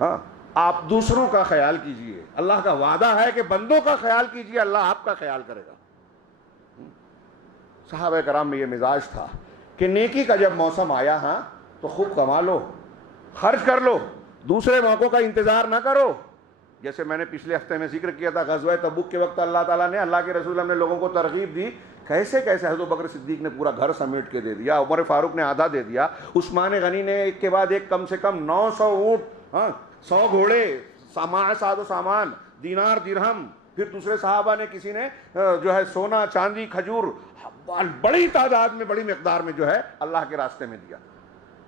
ہاں، آپ دوسروں کا خیال کیجئے. اللہ کا وعدہ ہے کہ بندوں کا خیال کیجئے, اللہ آپ کا خیال کرے گا. صحابہ کرام میں یہ مزاج تھا کہ نیکی کا جب موسم آیا ہاں تو خوب کما لو, خرچ کر لو, دوسرے موقعوں کا انتظار نہ کرو. جیسے میں نے پچھلے ہفتے میں ذکر کیا تھا, غزوہ تبوک کے وقت اللہ تعالیٰ نے, اللہ کے رسول نے لوگوں کو ترغیب دی. کیسے کیسے حضرت بکر صدیق نے پورا گھر سمیٹ کے دے دیا, عمر فاروق نے آدھا دے دیا, عثمان غنی نے ایک کے بعد ایک کم سے کم 900 اونٹ, 100 گھوڑے, ساز و سامان, دینار درہم. پھر دوسرے صحابہ نے, کسی نے جو ہے سونا چاندی کھجور بڑی تعداد میں, بڑی مقدار میں جو ہے اللہ کے راستے میں دیا.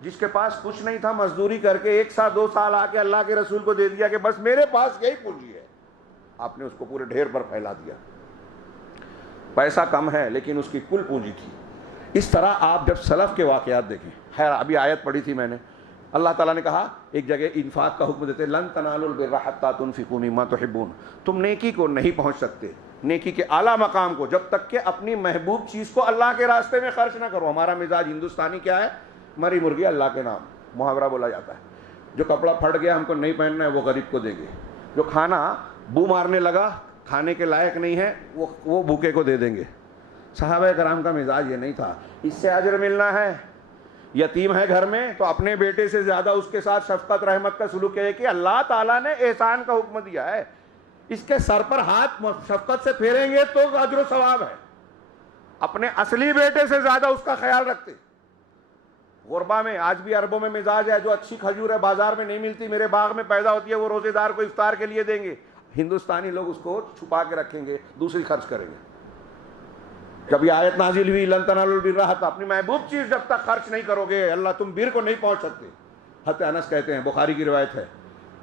جس کے پاس کچھ نہیں تھا مزدوری کر کے 1 سال 2 سال آ کے اللہ کے رسول کو دے دیا کہ بس میرے پاس یہی پونجی ہے, آپ نے اس کو پورے ڈھیر پر پھیلا دیا. پیسہ کم ہے لیکن اس کی کل پونجی تھی. اس طرح آپ جب سلف کے واقعات دیکھیں, خیر ابھی آیت پڑھی تھی میں نے, اللہ تعالیٰ نے کہا ایک جگہ انفاق کا حکم دیتے, لن تنالوا البر حتی تنفقوا مما تحبون, تم نیکی کو نہیں پہنچ سکتے, نیکی کے اعلیٰ مقام کو, جب تک کہ اپنی محبوب چیز کو اللہ کے راستے میں خرچ نہ کرو. ہمارا مزاج ہندوستانی کیا ہے, مری مرغی اللہ کے نام, محاورہ بولا جاتا ہے. جو کپڑا پھٹ گیا ہم کو نہیں پہننا ہے وہ غریب کو دیں گے, جو کھانا بو مارنے لگا کھانے کے لائق نہیں ہے وہ بھوکے کو دے دیں گے. صحابہ کرام کا مزاج یہ نہیں تھا. اس سے اجر ملنا ہے, یتیم ہے گھر میں تو اپنے بیٹے سے زیادہ اس کے ساتھ شفقت رحمت کا سلوک ہے کہ اللہ تعالیٰ نے احسان کا حکم دیا ہے, اس کے سر پر ہاتھ شفقت سے پھیریں گے تو اجر و ثواب ہے. اپنے اصلی بیٹے سے زیادہ اس کا خیال رکھتے. غربا میں آج بھی عربوں میں مزاج ہے, جو اچھی کھجور ہے بازار میں نہیں ملتی, میرے باغ میں پیدا ہوتی ہے, وہ روزے دار کو افطار کے لیے دیں گے. ہندوستانی لوگ اس کو چھپا کے رکھیں گے, دوسری خرچ کریں گے. جب یہ آیت نازل ہوئی لن تنالوا البر حتی, اپنی محبوب چیز جب تک خرچ نہیں کرو گے اللہ تم بر کو نہیں پہنچ سکتے. حضرت انس کہتے ہیں, بخاری کی روایت ہے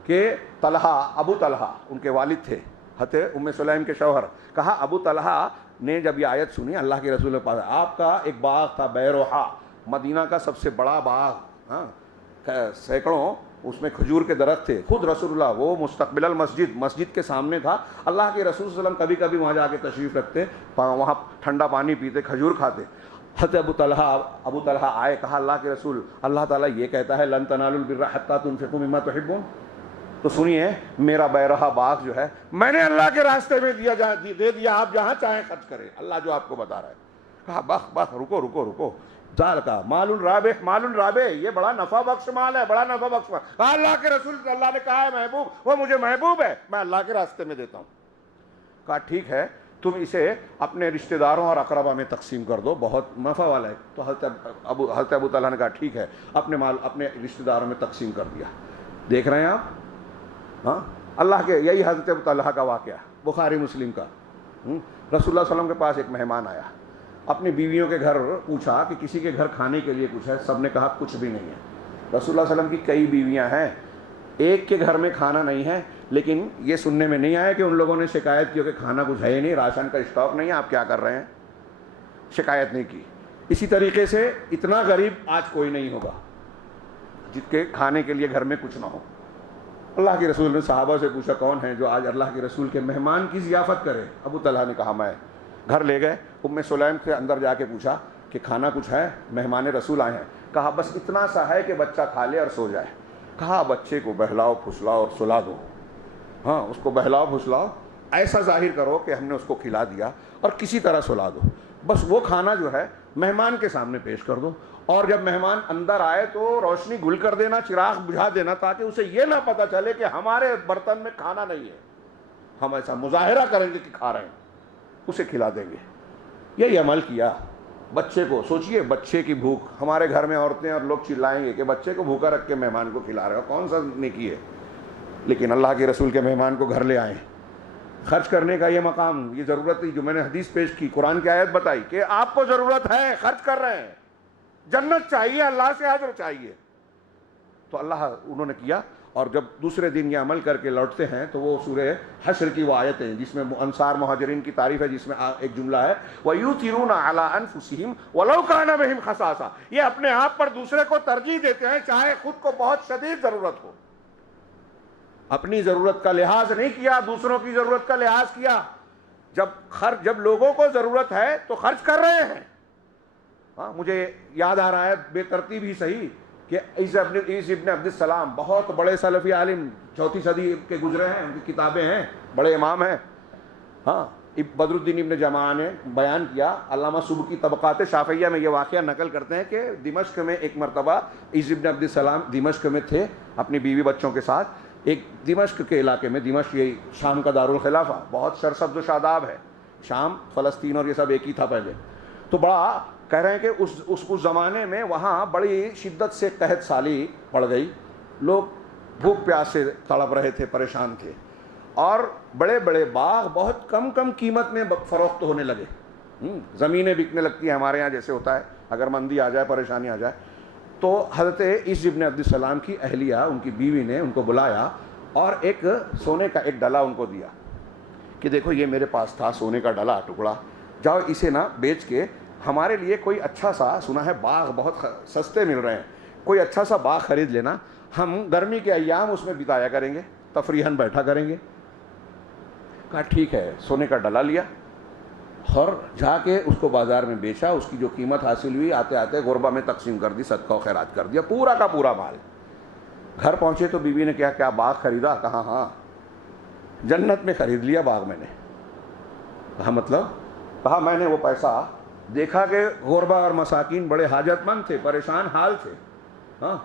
کہ طلحہ, ابو طلحہ ان کے والد تھے, حضرت ام سلیم کے شوہر, کہا ابو طلحہ نے جب یہ آیت سنی اللہ کے رسول کے پاس, آپ کا ایک باغ تھا بیروحا, مدینہ کا سب سے بڑا باغ, سینکڑوں اس میں کھجور کے درخت تھے. خود رسول اللہ وہ مستقبل المسجد, مسجد کے سامنے تھا. اللہ کے رسول صلی اللہ علیہ وسلم کبھی کبھی وہاں جا کے تشریف رکھتے, وہاں ٹھنڈا پانی پیتے, کھجور کھاتے. حضرت ابو طلحہ آئے, کہا اللہ کے رسول, اللہ تعالیٰ یہ کہتا ہے لن تنالوا البر حتی تنفقوا مما تحبون, تو سنیے میرا بیرہا باغ جو ہے میں نے اللہ کے راستے میں دے دیا, آپ جہاں چاہیں خرچ کریں, اللہ جو آپ کو بتا رہا ہے. کہا بخ رکو رکو رکو, ذال کا مال رابح, مال رابح, یہ بڑا نفع بخش مال ہے, بڑا نفع بخش مال. کہا اللہ کے رسول, اللہ نے کہا ہے محبوب, وہ مجھے محبوب ہے, میں اللہ کے راستے میں دیتا ہوں. کہا ٹھیک ہے, تم اسے اپنے رشتہ داروں اور اقربا میں تقسیم کر دو, بہت نفع والا ہے. تو حضرت ابو طلحہ نے کہا ٹھیک ہے, اپنے مال اپنے رشتہ داروں میں تقسیم کر دیا. دیکھ رہے ہیں آپ, ہاں اللہ کے, یہی حضرت ابو طلحہ کا واقعہ بخاری مسلم کا. رسول اللہ صلی اللہ علیہ وسلم کے پاس ایک مہمان آیا, اپنی بیویوں کے گھر پوچھا کہ کسی کے گھر کھانے کے لیے کچھ ہے, سب نے کہا کچھ بھی نہیں ہے. رسول اللہ صلی اللہ علیہ وسلم کی کئی بیویاں ہیں, ایک کے گھر میں کھانا نہیں ہے, لیکن یہ سننے میں نہیں آیا کہ ان لوگوں نے شکایت کی کہ کھانا کچھ ہے ہی نہیں, راشن کا اسٹاک نہیں ہے, آپ کیا کر رہے ہیں, شکایت نہیں کی. اسی طریقے سے اتنا غریب آج کوئی نہیں ہوگا جس کے کھانے کے لیے گھر میں کچھ نہ ہو. اللہ کے رسول نے صحابہ سے پوچھا کون ہے جو آج اللہ کے رسول کے مہمان کی ضیافت کرے. ابو طلحہ نے کہا میں. گھر لے گئے, ام سلیم سے اندر جا کے پوچھا کہ کھانا کچھ ہے, مہمان رسول آئے ہیں. کہا بس اتنا سا ہے کہ بچہ کھا لے اور سو جائے. کہا بچے کو بہلاؤ پھسلاؤ اور سلا دو, ہاں اس کو بہلاؤ پھسلاؤ, ایسا ظاہر کرو کہ ہم نے اس کو کھلا دیا اور کسی طرح سلا دو. بس وہ کھانا جو ہے مہمان کے سامنے پیش کر دو, اور جب مہمان اندر آئے تو روشنی گل کر دینا, چراغ بجھا دینا, تاکہ اسے یہ نہ پتہ چلے کہ ہمارے برتن میں کھانا نہیں ہے. ہم ایسا مظاہرہ کریں گے کہ کھا رہے ہیں, اسے کھلا دیں گے. یہی عمل کیا. بچے کو سوچئے, بچے کی بھوک, ہمارے گھر میں عورتیں اور لوگ چلائیں گے کہ بچے کو بھوکا رکھ کے مہمان کو کھلا رہے ہو, کون سا نیکی ہے. لیکن اللہ کے رسول کے مہمان کو گھر لے آئے. خرچ کرنے کا یہ مقام, یہ ضرورت تھی جو میں نے حدیث پیش کی, قرآن کی آیت بتائی کہ آپ کو ضرورت ہے, خرچ کر رہے ہیں, جنت چاہیے, اللہ سے اجر چاہیے. تو اللہ انہوں نے کیا. اور جب دوسرے دن یہ عمل کر کے لوٹتے ہیں تو وہ سورہ حشر کی وہ آیت ہیں جس میں انصار مہاجرین کی تعریف ہے, جس میں ایک جملہ ہے وَيُؤْثِرُونَ عَلَىٰ أَنفُسِهِمْ وَلَوْ كَانَ بِهِمْ خَصَاصَةٌ, یہ اپنے آپ پر دوسرے کو ترجیح دیتے ہیں چاہے خود کو بہت شدید ضرورت ہو. اپنی ضرورت کا لحاظ نہیں کیا, دوسروں کی ضرورت کا لحاظ کیا. جب لوگوں کو ضرورت ہے تو خرچ کر رہے ہیں. ہاں مجھے یاد آ رہا ہے, بے ترتیب ہی صحیح, کہ عیسی ابن عبد السلام بہت بڑے سلفی عالم، 4 صدی کے گزرے ہیں، ان کی کتابیں ہیں، بڑے امام ہیں. ہاں، بدر الدین ابن جماعہ نے بیان کیا. علامہ سبکی طبقات شافعیہ میں یہ واقعہ نقل کرتے ہیں کہ دمشق میں ایک مرتبہ عیسی ابن عبد السلام دمشق میں تھے اپنی بیوی بچوں کے ساتھ. ایک دمشق کے علاقے میں، دمشق یہ شام کا دارالخلافہ، بہت سرسبز و شاداب ہے. شام، فلسطین اور یہ سب ایک ہی تھا پہلے. تو بڑا کہہ رہے ہیں کہ اس زمانے میں وہاں بڑی شدت سے قحط سالی پڑ گئی. لوگ بھوک پیاس سے تڑپ رہے تھے، پریشان تھے، اور بڑے بڑے باغ بہت کم قیمت میں فروخت ہونے لگے. زمینیں بکنے لگتی ہیں ہمارے یہاں جیسے ہوتا ہے اگر مندی آ جائے، پریشانی آ جائے. تو حضرت عیسی ابن عبد السلام کی اہلیہ، ان کی بیوی نے ان کو بلایا اور ایک سونے کا ایک ڈلا ان کو دیا کہ دیکھو یہ میرے پاس تھا سونے کا ڈلا ٹکڑا، جاؤ اسے نا بیچ کے ہمارے لیے کوئی اچھا سا، سنا ہے باغ بہت سستے مل رہے ہیں، کوئی اچھا سا باغ خرید لینا، ہم گرمی کے ایام اس میں بتایا کریں گے، تفریحاً بیٹھا کریں گے. کہا ٹھیک ہے. سونے کا ڈلا لیا اور جا کے اس کو بازار میں بیچا. اس کی جو قیمت حاصل ہوئی آتے آتے غربا میں تقسیم کر دی، صدقہ و خیرات کر دیا، پورا کا پورا مال. گھر پہنچے تو بیوی نے کیا باغ خریدا؟ کہا ہاں، جنت میں خرید لیا باغ میں نے. کہا مطلب؟ کہا میں نے وہ پیسہ دیکھا کہ غربا اور مساکین بڑے حاجت مند تھے، پریشان حال تھے. ہاں،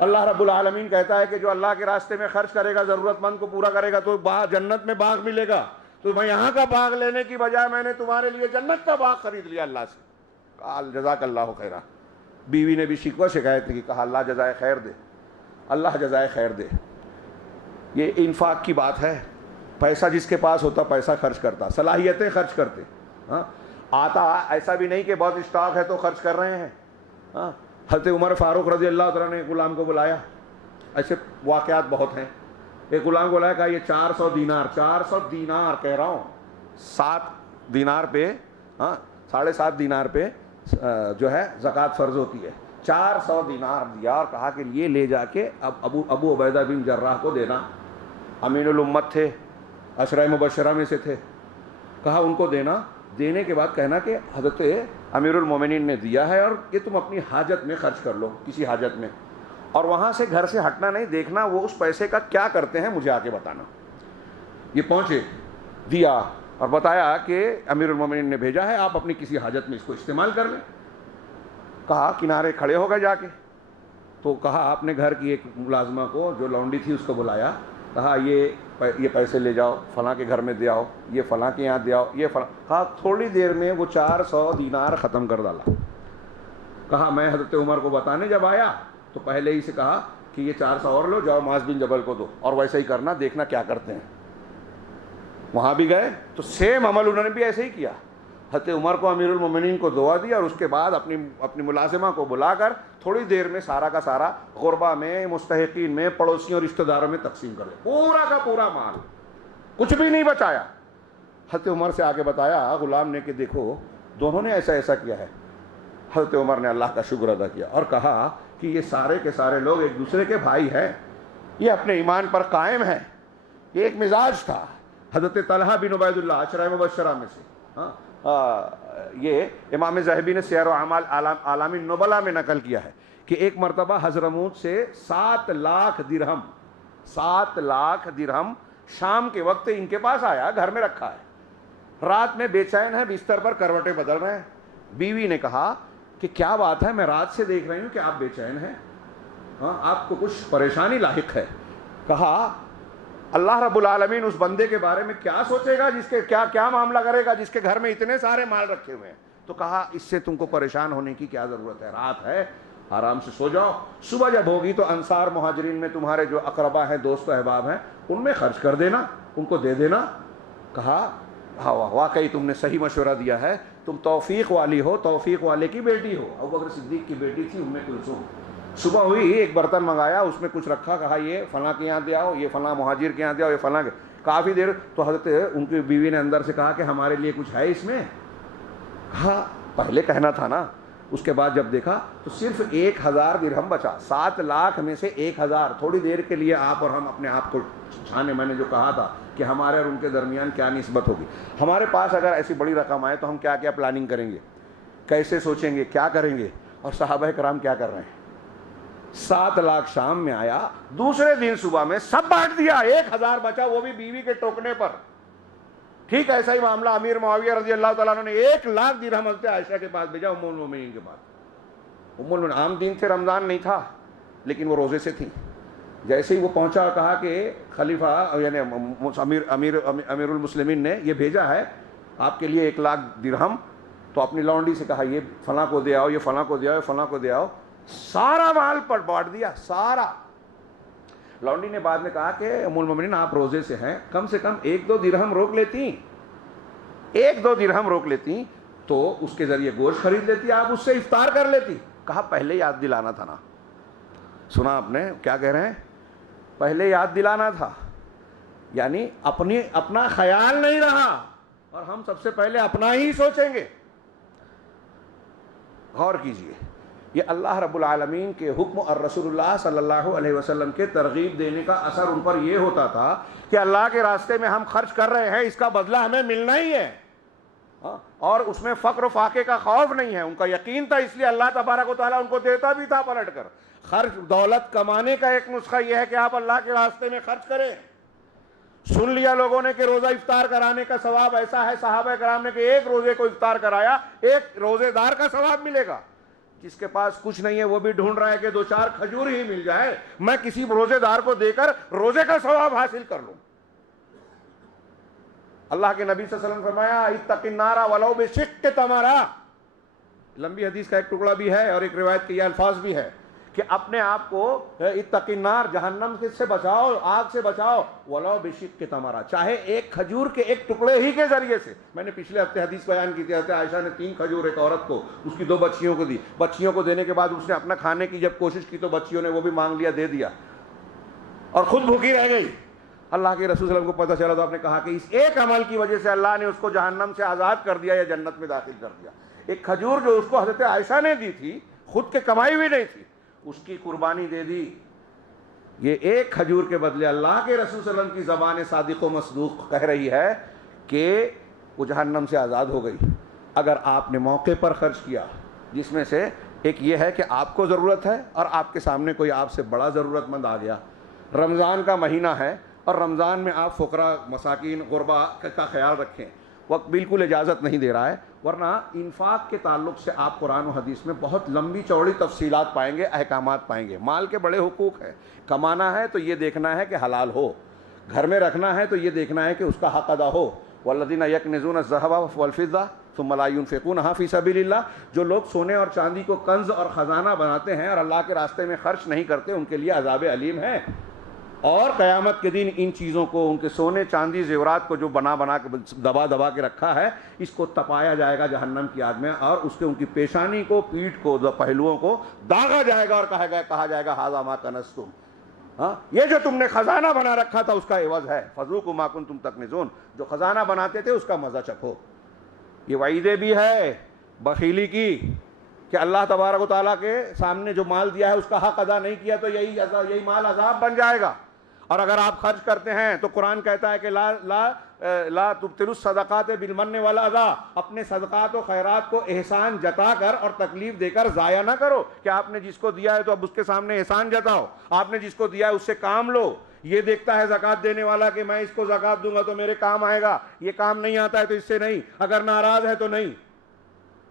اللہ رب العالمین کہتا ہے کہ جو اللہ کے راستے میں خرچ کرے گا، ضرورت مند کو پورا کرے گا تو جنت میں باغ ملے گا. تو میں یہاں کا باغ لینے کی بجائے میں نے تمہارے لیے جنت کا باغ خرید لیا اللہ سے. کہا جزاک اللہ خیرہ. بیوی نے بھی شکوہ شکایت کی، کہا اللہ جزائے خیر دے، اللہ جزائے خیر دے. یہ انفاق کی بات ہے. پیسہ جس کے پاس ہوتا پیسہ خرچ کرتا، صلاحیتیں خرچ کرتے. ہاں، آتا ایسا بھی نہیں کہ بہت اسٹاک ہے تو خرچ کر رہے ہیں. ہاں، حضرت عمر فاروق رضی اللہ تعالیٰ نے غلام کو بلایا. ایسے واقعات بہت ہیں. ایک غلام کو بلایا، کہا یہ 400 دینار کہہ رہا ہوں، 7 دینار پہ، ہاں 7.5 دینار پہ جو ہے زکوٰۃ فرض ہوتی ہے. 400 دینار دیا اور کہا کہ یہ لے جا کے اب ابو عبیدہ بن جراح کو دینا. امین الامت تھے، عشرہ مبشرہ میں سے تھے. کہا ان کو دینا. دینے کے بعد کہنا کہ حضرت امیر المومنین نے دیا ہے اور یہ تم اپنی حاجت میں خرچ کر لو، کسی حاجت میں، اور وہاں سے گھر سے ہٹنا نہیں، دیکھنا وہ اس پیسے کا کیا کرتے ہیں، مجھے آ کے بتانا. یہ پہنچے، دیا اور بتایا کہ امیر المومنین نے بھیجا ہے، آپ اپنی کسی حاجت میں اس کو استعمال کر لیں. کہا کنارے کھڑے ہو گئے جا کے. تو کہا اپنے گھر کی ایک ملازمہ کو جو لونڈی تھی اس کو بلایا. کہا یہ پیسے لے جاؤ، فلاں کے گھر میں دے آؤ، یہ فلاں کے یہاں دے آؤ، یہ فلاں. کہا تھوڑی دیر میں وہ 400 دینار ختم کر ڈالا. کہا میں حضرت عمر کو بتانے جب آیا تو پہلے ہی سے کہا کہ یہ 400 اور لو، جاؤ معاذ بن جبل کو دو، اور ویسا ہی کرنا، دیکھنا کیا کرتے ہیں. وہاں بھی گئے تو سیم عمل انہوں نے بھی ایسے ہی کیا. حضرت عمر کو امیر المومنین کو دعا دی اور اس کے بعد اپنی ملازمہ کو بلا کر تھوڑی دیر میں سارا کا سارا غربا میں، مستحقین میں، پڑوسیوں اور رشتہ داروں میں تقسیم کر دیا، پورا کا پورا مال، کچھ بھی نہیں بچایا. حضرت عمر سے آگے بتایا غلام نے کہ دیکھو دونوں نے ایسا کیا ہے. حضرت عمر نے اللہ کا شکر ادا کیا اور کہا کہ یہ سارے کے سارے لوگ ایک دوسرے کے بھائی ہیں، یہ اپنے ایمان پر قائم ہیں. یہ ایک مزاج تھا. حضرت طلحہ بن عبید اللہ عشرہ مبشرہ میں سے، یہ امام ذہبی نے سیر و اعمال اعلام النبلاء میں نقل کیا ہے کہ ایک مرتبہ حضرموت سے 7 لاکھ درہم شام کے وقت ان کے پاس آیا، گھر میں رکھا ہے. رات میں بے چین ہے، بستر پر کروٹیں بدل رہے ہیں. بیوی نے کہا کہ کیا بات ہے، میں رات سے دیکھ رہی ہوں کہ آپ بے چین ہیں، ہاں آپ کو کچھ پریشانی لاحق ہے. کہا اللہ رب العالمین اس بندے کے بارے میں کیا سوچے گا، جس کے کیا معاملہ کرے گا، جس کے گھر میں اتنے سارے مال رکھے ہوئے ہیں. تو کہا اس سے تم کو پریشان ہونے کی کیا ضرورت ہے، رات ہے، آرام سے سو جاؤ، صبح جب ہوگی تو انصار مہاجرین میں تمہارے جو اقربا ہیں، دوست و احباب ہیں، ان میں خرچ کر دینا، ان کو دے دینا. کہا ہاں واقعی تم نے صحیح مشورہ دیا ہے، تم توفیق والی ہو، توفیق والے کی بیٹی ہو. ابوبکر صدیق کی بیٹی تھی ام کلثوم. صبح ہوئی، ایک برتن منگایا، اس میں کچھ رکھا، کہا یہ فلاں کے یہاں دے آؤ، یہ فلاں مہاجر کے یہاں دے آؤ، یہ فلاں کے. کافی دیر تو حضرت ان کی بیوی نے اندر سے کہا کہ ہمارے لیے کچھ ہے اس میں. کہا پہلے کہنا تھا نا. اس کے بعد جب دیکھا تو صرف 1000 درہم بچا. 7 لاکھ میں سے 1000. تھوڑی دیر کے لیے آپ اور ہم اپنے آپ کو چھانے. میں نے جو کہا تھا کہ ہمارے اور ان کے درمیان کیا نسبت ہوگی. ہمارے پاس اگر ایسی بڑی رقم آئے تو ہم کیا کیا پلاننگ کریں گے، کیسے سوچیں گے، کیا کریں گے، اور صحابہ کرام کیا کر رہے ہیں. 7 لاکھ شام میں آیا, دوسرے دن صبح میں سب بانٹ دیا, 1000 بچا, وہ بھی بیوی کے ٹوکنے پر. ٹھیک ایسا ہی معاملہ امیر معاویہ رضی اللہ تعالیٰ عنہ نے 1 لاکھ درہم حضرت عائشہ کے پاس بھیجا, ام المومنین کے پاس. ام المومنین عام دن تھے, رمضان نہیں تھا, لیکن وہ روزے سے تھیں. جیسے ہی وہ پہنچا اور کہا کہ خلیفہ یعنی امیر المسلمین نے یہ بھیجا ہے آپ کے لیے 1 لاکھ درہم, تو اپنی لونڈی سے کہا یہ فلاں کو دے آؤ, یہ فلاں کو دے آؤ, فلاں کو دے آؤ. سارا مال پر بانٹ دیا سارا. لونڈی نے بعد میں کہا کہ ام المومنین آپ روزے سے ہیں, کم سے کم 1-2 درہم روک لیتی, 1-2 درہم روک لیتی تو اس کے ذریعے گوشت خرید لیتی, آپ اس سے افطار کر لیتی. کہا پہلے یاد دلانا تھا نا. سنا آپ نے کیا کہہ رہے ہیں؟ پہلے یاد دلانا تھا, یعنی اپنا خیال نہیں رہا, اور ہم سب سے پہلے اپنا ہی سوچیں گے. غور کیجئے, یہ اللہ رب العالمین کے حکم اور رسول اللہ صلی اللہ علیہ وسلم کے ترغیب دینے کا اثر ان پر یہ ہوتا تھا کہ اللہ کے راستے میں ہم خرچ کر رہے ہیں, اس کا بدلہ ہمیں ملنا ہی ہے, اور اس میں فقر و فاقے کا خوف نہیں ہے. ان کا یقین تھا, اس لیے اللہ تبارک و تعالیٰ ان کو دیتا بھی تھا پلٹ کر. خرچ دولت کمانے کا ایک نسخہ یہ ہے کہ آپ اللہ کے راستے میں خرچ کریں. سن لیا لوگوں نے کہ روزہ افطار کرانے کا ثواب ایسا ہے, صحابہ کرام نے کہ 1 روزے کو افطار کرایا 1 روزے دار کا ثواب ملے گا. جس کے پاس کچھ نہیں ہے وہ بھی ڈھونڈ رہا ہے کہ 2-4 کھجور ہی مل جائے, میں کسی روزے دار کو دے کر روزے کا ثواب حاصل کر لوں. اللہ کے نبی صلی اللہ علیہ وسلم فرمایا اتق النار ولو بشق تمرہ. لمبی حدیث کا ایک ٹکڑا بھی ہے اور ایک روایت کے یہ الفاظ بھی ہے کہ اپنے آپ کو اتق النار جہنم سے بچاؤ, آگ سے بچاؤ, ولو بشق تمرہ, چاہے 1 کھجور کے 1 ٹکڑے ہی کے ذریعے سے. میں نے پچھلے ہفتے حدیث بیان کی تھی, حضرت عائشہ نے 3 کھجور ایک عورت کو, اس کی 2 بچیوں کو دی. بچیوں کو دینے کے بعد اس نے اپنا کھانے کی جب کوشش کی تو بچیوں نے وہ بھی مانگ لیا, دے دیا, اور خود بھوکی رہ گئی. اللہ کے رسول صلی اللہ علیہ وسلم کو پتہ چلا تو آپ نے کہا کہ اس ایک عمل کی وجہ سے اللہ نے اس کو جہنم سے آزاد کر دیا یا جنت میں داخل کر دیا. 1 کھجور جو اس کو حضرت عائشہ نے دی تھی, خود کے کمائی بھی نہیں تھی, اس کی قربانی دے دی. یہ 1 کھجور کے بدلے اللہ کے رسول صلی اللہ علیہ وسلم کی زبان صادق و مصدوق کہہ رہی ہے کہ وہ جہنم سے آزاد ہو گئی. اگر آپ نے موقع پر خرچ کیا, جس میں سے ایک یہ ہے کہ آپ کو ضرورت ہے اور آپ کے سامنے کوئی آپ سے بڑا ضرورت مند آ گیا, رمضان کا مہینہ ہے اور رمضان میں آپ فقراء مساکین غربا کا خیال رکھیں. وقت بالکل اجازت نہیں دے رہا ہے, ورنہ انفاق کے تعلق سے آپ قرآن و حدیث میں بہت لمبی چوڑی تفصیلات پائیں گے, احکامات پائیں گے. مال کے بڑے حقوق ہیں. کمانا ہے تو یہ دیکھنا ہے کہ حلال ہو, گھر میں رکھنا ہے تو یہ دیکھنا ہے کہ اس کا حق ادا ہو. والذین یکنزون الذھب والفضہ ثم لا ينفقونها فی سبیل اللہ. جو لوگ سونے اور چاندی کو کنز اور خزانہ بناتے ہیں اور اللہ کے راستے میں خرچ نہیں کرتے, ان کے لیے عذاب علیم ہے. اور قیامت کے دن ان چیزوں کو, ان کے سونے چاندی زیورات کو جو بنا کے دبا کے رکھا ہے, اس کو تپایا جائے گا جہنم کی آگ میں, اور اس کے ان کی پیشانی کو, پیٹھ کو, پہلوؤں کو داغا جائے گا اور کہا جائے گا ھذا ما کنزتم, یہ جو تم نے خزانہ بنا رکھا تھا اس کا عوض ہے. فذوقوا ما کنتم تکنزون, جو خزانہ بناتے تھے اس کا مزہ چکھو. یہ وعیدیں بھی ہے بخیلی کی کہ اللہ تبارک و تعالیٰ کے سامنے جو مال دیا ہے اس کا حق ادا نہیں کیا تو یہی مال عذاب بن جائے گا. اور اگر آپ خرچ کرتے ہیں تو قرآن کہتا ہے کہ لا تبطلوا الصدقات بالمن والاذى, اپنے صدقات و خیرات کو احسان جتا کر اور تکلیف دے کر ضائع نہ کرو. کہ آپ نے جس کو دیا ہے تو اب اس کے سامنے احسان جتاؤ, آپ نے جس کو دیا ہے اس سے کام لو. یہ دیکھتا ہے زکوٰۃ دینے والا کہ میں اس کو زکوٰۃ دوں گا تو میرے کام آئے گا, یہ کام نہیں آتا ہے تو اس سے نہیں, اگر ناراض ہے تو نہیں.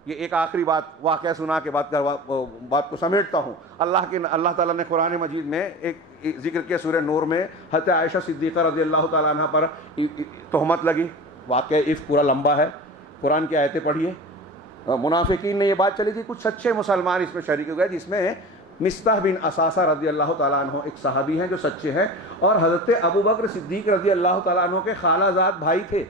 یہ ایک آخری واقعہ سنا کے بات کو سمیٹتا ہوں. اللہ تعالیٰ نے قرآن مجید میں ایک ذکر کیا, سورہ نور میں حضرت عائشہ صدیقہ رضی اللہ تعالیٰ عنہ پر تہمت لگی. واقعہ عفق پورا لمبا ہے, قرآن کی آیتیں پڑھیے. منافقین نے یہ بات چلی تھی, کچھ سچے مسلمان اس میں شریک ہو گئے, جس میں مصطح بن اساسہ رضی اللہ تعالیٰ عنہ ایک صحابی ہیں جو سچے ہیں, اور حضرت ابو بکر صدیق رضی اللہ تعالیٰ عنہ کے خالہ زاد بھائی تھے.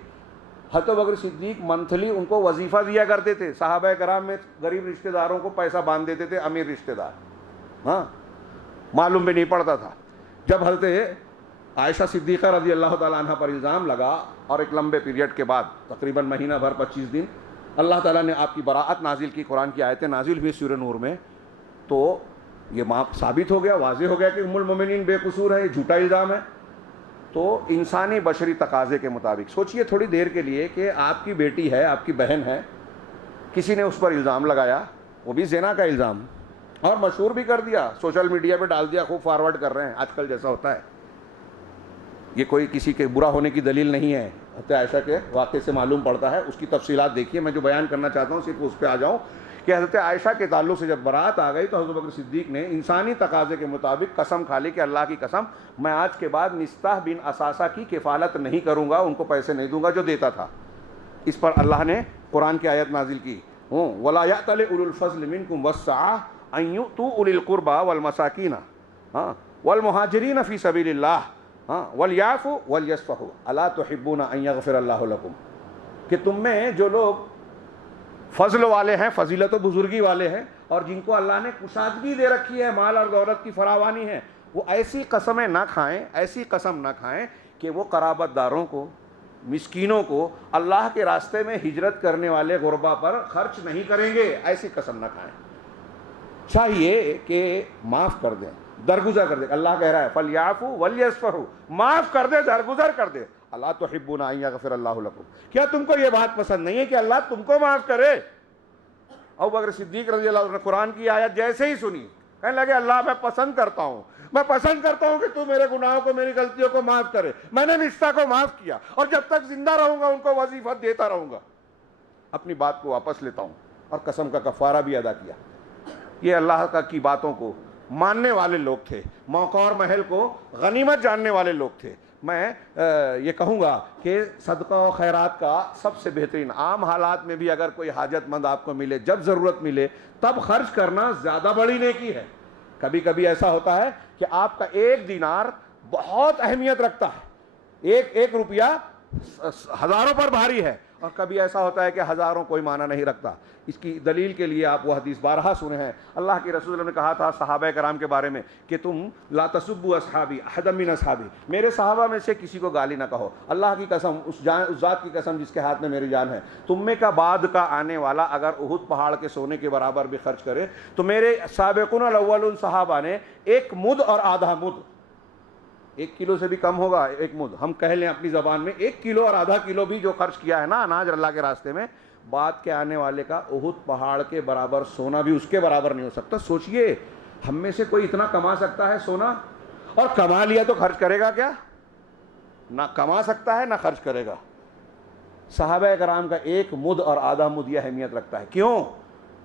حضرت بکر صدیق منتھلی ان کو وظیفہ دیا کرتے تھے. صحابہ کرام میں غریب رشتہ داروں کو پیسہ باندھ دیتے تھے امیر رشتہ دار, معلوم بھی نہیں پڑتا تھا. جب حضرت عائشہ صدیقہ رضی اللہ تعالیٰ عنہ پر الزام لگا اور ایک لمبے پیریڈ کے بعد تقریباً مہینہ بھر 25 دن اللہ تعالیٰ نے آپ کی براعت نازل کی, قرآن کی آیتیں نازل ہوئی سورہ نور میں, تو یہ ثابت ہو گیا, واضح ہو گیا کہ ام المومنین بے قصور ہے, یہ جھوٹا الزام ہے. تو انسانی بشری تقاضے کے مطابق سوچئے تھوڑی دیر کے لیے کہ آپ کی بیٹی ہے, آپ کی بہن ہے, کسی نے اس پر الزام لگایا, وہ بھی زنا کا الزام, اور مشہور بھی کر دیا, سوشل میڈیا پہ ڈال دیا, خوب فارورڈ کر رہے ہیں آج کل جیسا ہوتا ہے. یہ کوئی کسی کے برا ہونے کی دلیل نہیں ہے, حضرت عائشہ کے واقعے سے معلوم پڑتا ہے. اس کی تفصیلات دیکھیے. میں جو بیان کرنا چاہتا ہوں صرف اس پہ آ جاؤں کہ حضرت عائشہ کے تعلق سے جب برات آ گئی تو حضرت بکر صدیق نے انسانی تقاضے کے مطابق قسم کھا لی کہ اللہ کی قسم میں آج کے بعد مصطح بن اساسہ کی کفالت نہیں کروں گا, ان کو پیسے نہیں دوں گا جو دیتا تھا. اس پر اللہ نے قرآن کی آیت نازل کی, وَلَا يَأْتَلِ أُولُو الْفَضْلِ مِنْكُمْ وَالسَّعَةِ أَن يُؤْتُوا أُولِي الْقُرْبَى وَالْمَسَاكِينَ وَالْمُهَاجِرِينَ فِي سَبِيلِ اللَّهِ وَلْيَعْفُوا وَلْيَصْفَحُوا أَلَا تُحِبُّونَ أَن يَغْفِرَ اللَّهُ لَكُمْ. کہ تم میں جو لوگ فضل والے ہیں, فضیلت و بزرگی والے ہیں, اور جن کو اللہ نے کشادگی دے رکھی ہے, مال اور دولت کی فراوانی ہے, وہ ایسی قسمیں نہ کھائیں, ایسی قسم نہ کھائیں کہ وہ قرابت داروں کو, مسکینوں کو, اللہ کے راستے میں ہجرت کرنے والے غربا پر خرچ نہیں کریں گے. ایسی قسم نہ کھائیں. چاہیے کہ معاف کر دیں, درگزر کر دیں. اللہ کہہ رہا ہے فَلْيَعْفُوا وَلْيَصْفَحُوا, معاف کر دے, درگزر کر دے. اللہ تحبون ان یغفر اللہ لکم, کیا تم کو یہ بات پسند نہیں ہے کہ اللہ تم کو معاف کرے؟ ابو بکر صدیق رضی اللہ عنہ نے قرآن کی آیت جیسے ہی سنی کہنے لگے اللہ میں پسند کرتا ہوں کہ تو میرے گناہوں کو, میری غلطیوں کو معاف کرے. میں نے مصطح کو معاف کیا اور جب تک زندہ رہوں گا ان کو وظیفہ دیتا رہوں گا. اپنی بات کو واپس لیتا ہوں, اور قسم کا کفارہ بھی ادا کیا. یہ اللہ کی باتوں کو ماننے والے لوگ تھے, موقع اور محل کو غنیمت جاننے والے لوگ تھے. میں یہ کہوں گا کہ صدقہ و خیرات کا سب سے بہترین, عام حالات میں بھی اگر کوئی حاجت مند آپ کو ملے, جب ضرورت ملے تب خرچ کرنا زیادہ بڑی نیکی ہے. کبھی کبھی ایسا ہوتا ہے کہ آپ کا ایک دینار بہت اہمیت رکھتا ہے, ایک روپیہ ہزاروں پر بھاری ہے, اور کبھی ایسا ہوتا ہے کہ ہزاروں کوئی معنی نہیں رکھتا. اس کی دلیل کے لیے آپ وہ حدیث بارہا سنے ہیں. اللہ کے رسول نے کہا تھا صحابہ کرام کے بارے میں کہ تم لا تسبوا اصحابی احدا من اصحابی, میرے صحابہ میں سے کسی کو گالی نہ کہو. اللہ کی قسم, اس ذات کی قسم جس کے ہاتھ میں میری جان ہے, تم میں کا بعد کا آنے والا اگر احد پہاڑ کے سونے کے برابر بھی خرچ کرے تو میرے سابقون الاولون صحابہ نے ایک مد اور آدھا مد, 1 کلو سے بھی کم ہوگا ایک مد, ہم کہہ لیں اپنی زبان میں 1 کلو اور آدھا کلو بھی جو خرچ کیا ہے نا اناج اللہ کے راستے میں, بعد کے آنے والے کا احد پہاڑ کے برابر سونا بھی اس کے برابر نہیں ہو سکتا. سوچئے ہم میں سے کوئی اتنا کما سکتا ہے سونا, اور کما لیا تو خرچ کرے گا کیا؟ نہ کما سکتا ہے نہ خرچ کرے گا. صحابہ کرام کا 1 مد اور آدھا مد یہ اہمیت رکھتا ہے. کیوں؟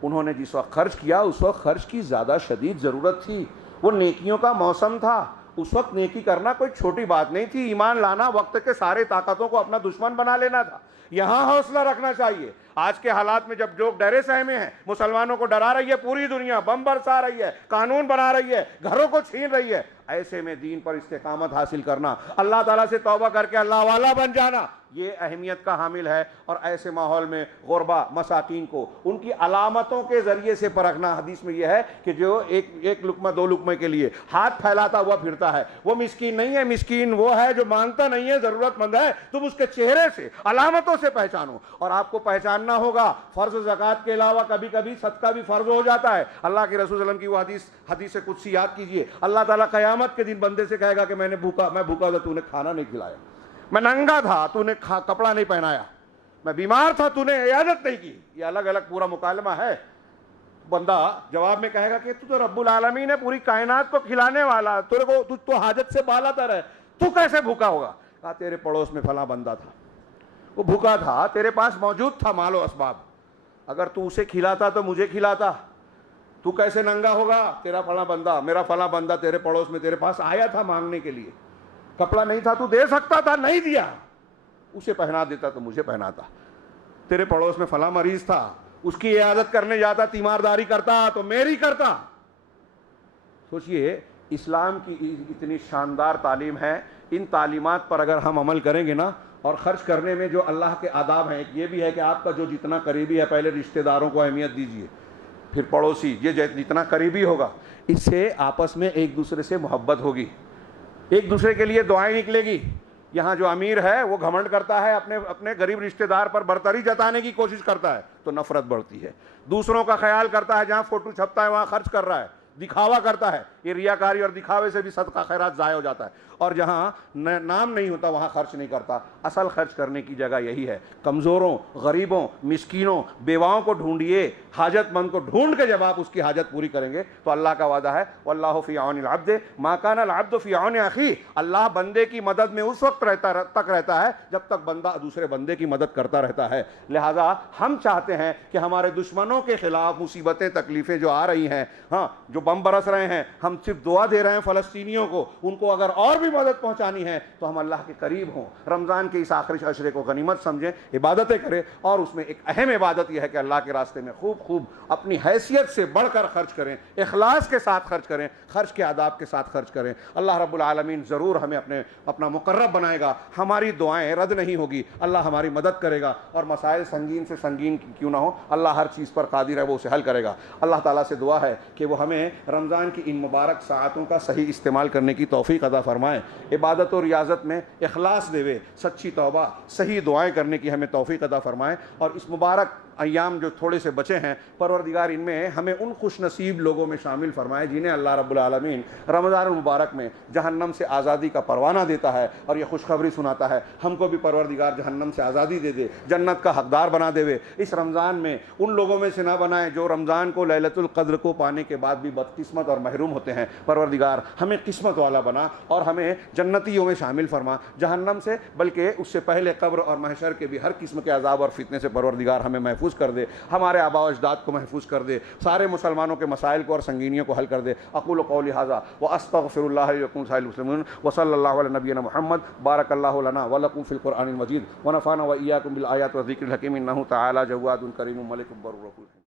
انہوں نے جس وقت خرچ کیا اس وقت خرچ کی زیادہ شدید ضرورت تھی, وہ نیکیوں کا موسم تھا. اس وقت نیکی کرنا کوئی چھوٹی بات نہیں تھی. ایمان لانا وقت کے سارے طاقتوں کو اپنا دشمن بنا لینا تھا. یہاں حوصلہ رکھنا چاہیے. آج کے حالات میں جب لوگ ڈرے سہمے ہیں, مسلمانوں کو ڈرا رہی ہے پوری دنیا, بم برسا رہی ہے, قانون بنا رہی ہے, گھروں کو چھین رہی ہے, ایسے میں دین پر استقامت حاصل کرنا, اللہ تعالیٰ سے توبہ کر کے اللہ والا بن جانا, یہ اہمیت کا حامل ہے. اور ایسے ماحول میں غربا مساکین کو ان کی علامتوں کے ذریعے سے پرکھنا. حدیث میں یہ ہے کہ جو ایک لقمہ 2 لقمے کے لیے ہاتھ پھیلاتا ہوا پھرتا ہے وہ مسکین نہیں ہے. مسکین وہ ہے جو مانگتا نہیں ہے, ضرورت مند ہے. تم اس کے چہرے سے, علامتوں سے پہچانو. اور آپ کو پہچاننا ہوگا فرض زکوٰۃ کے علاوہ کبھی کبھی صدقہ بھی فرض ہو جاتا ہے. اللہ کے رسول صلی اللہ علیہ وسلم کی وہ حدیث قدسی یاد کیجئے. اللہ تعالیٰ قیامت کے دن بندے سے کہے گا کہ میں بھوکا تھا, تو نے کھانا نہیں کھلایا, میں ننگا تھا, تو نے کپڑا نہیں پہنایا, میں بیمار تھا, تو نے عیادت نہیں کی. یہ الگ الگ پورا مکالمہ ہے. بندہ جواب میں کہے گا کہ تو رب العالمین ہے, پوری کائنات کو کھلانے والا, تو حاجت سے بالا تر ہے, تو کیسے بھوکا ہوگا؟ کہا تیرے پڑوس میں فلاں بندہ تھا, وہ بھوکا تھا, تیرے پاس موجود تھا مال و اسباب, اگر تو اسے کھلاتا تو مجھے کھلاتا, تو کیسے ننگا ہوگا؟ تیرا فلاں بندہ, میرا فلاں بندہ تیرے پڑوس میں تیرے پاس آیا تھا مانگنے کے لیے, کپڑا نہیں تھا تو دے سکتا تھا, نہیں دیا, اسے پہنا دیتا تو مجھے پہناتا. تیرے پڑوس میں فلاں مریض تھا, اس کی عیادت کرنے جاتا, تیمارداری کرتا تو میری کرتا. سوچئے اسلام کی اتنی شاندار تعلیم ہے, ان تعلیمات پر اگر ہم عمل کریں گے نا, اور خرچ کرنے میں جو اللہ کے آداب ہیں, یہ بھی ہے کہ آپ کا جو جتنا قریبی ہے پہلے رشتہ داروں کو اہمیت دیجئے, پھر پڑوسی, یہ جتنا قریبی ہوگا اس سے آپس میں ایک دوسرے سے محبت ہوگی, ایک دوسرے کے لیے دعائیں نکلے گی. یہاں جو امیر ہے وہ گھمنڈ کرتا ہے, اپنے غریب رشتہ دار پر برتری جتانے کی کوشش کرتا ہے تو نفرت بڑھتی ہے. دوسروں کا خیال کرتا ہے, جہاں فوٹو چھپتا ہے وہاں خرچ کر رہا ہے دکھاوا کرتا ہے، یہ ریاکاری اور دکھاوے سے بھی صدقہ خیرات ضائع ہو جاتا ہے، اور جہاں نام نہیں ہوتا وہاں خرچ نہیں کرتا۔ اصل خرچ کرنے کی جگہ یہی ہے، کمزوروں، غریبوں، مسکینوں، بیواؤں کو ڈھونڈیے، حاجت مند کو ڈھونڈ کے جب آپ اس کی حاجت پوری کریں گے تو اللہ کا وعدہ ہے واللہ فی عون العبد ما کان العبد فی عون اخیہ، اللہ بندے کی مدد میں اس وقت تک رہتا ہے جب تک بندہ دوسرے بندے کی مدد کرتا رہتا ہے۔ لہذا ہم چاہتے ہیں کہ ہمارے دشمنوں کے خلاف مصیبتیں تکلیفیں جو آ رہی ہیں، ہاں جو بم برس رہے ہیں، ہم صرف دعا دے رہے ہیں فلسطینیوں کو، ان کو اگر اور بھی مدد پہنچانی ہے تو ہم اللہ کے قریب ہوں، رمضان کے اس آخری عشرے کو غنیمت سمجھیں، عبادتیں کریں، اور اس میں ایک اہم عبادت یہ ہے کہ اللہ کے راستے میں خوب اپنی حیثیت سے بڑھ کر خرچ کریں، اخلاص کے ساتھ خرچ کریں، خرچ کے آداب کے ساتھ خرچ کریں۔ اللہ رب العالمین ضرور ہمیں اپنا مقرب بنائے گا، ہماری دعائیں رد نہیں ہوگی، اللہ ہماری مدد کرے گا، اور مسائل سنگین سے سنگین کیوں نہ ہو اللہ ہر چیز پر قادر ہے، وہ اسے حل کرے گا۔ اللہ تعالیٰ سے دعا ہے کہ وہ ہمیں رمضان کی ان مبارک ساعتوں کا صحیح استعمال کرنے کی توفیق عطا فرمائے، عبادت و ریاضت میں اخلاص دے، سچی توبہ، صحیح دعائیں کرنے کی ہمیں توفیق عطا فرمائے، اور اس مبارک ایام جو تھوڑے سے بچے ہیں پروردگار ان میں ہمیں ان خوش نصیب لوگوں میں شامل فرمائے جنہیں اللہ رب العالمین رمضان المبارک میں جہنم سے آزادی کا پروانہ دیتا ہے اور یہ خوشخبری سناتا ہے۔ ہم کو بھی پروردگار جہنم سے آزادی دے دے، جنت کا حقدار بنا دے، اس رمضان میں ان لوگوں میں سے نہ بنائے جو رمضان کو لیلۃ القدر کو پانے کے بعد بھی بدقسمت اور محروم ہوتے ہیں۔ پروردگار ہمیں قسمت والا بنا اور ہمیں جنتیوں میں شامل فرما، جہنم سے بلکہ اس سے پہلے قبر اور محشر کے بھی ہر قسم کے عذاب اور فتنے سے پروردگار ہمیں محفوظ کر دے، ہمارے آباء و اجداد کو محفوظ کر دے، سارے مسلمانوں کے مسائل کو اور سنگینیوں کو حل کر دے۔ اقول قولی ھذا واستغفر اللہ لی ولکم سائر المسلمین وصلی اللہ علی نبینا محمد۔ بارک اللہ لنا ولکم فی القرآن المجید ونفعنا وإیاکم بالآیات والذکر الحکیم، انہ تعالی جواد کریم ملک بر رحیم۔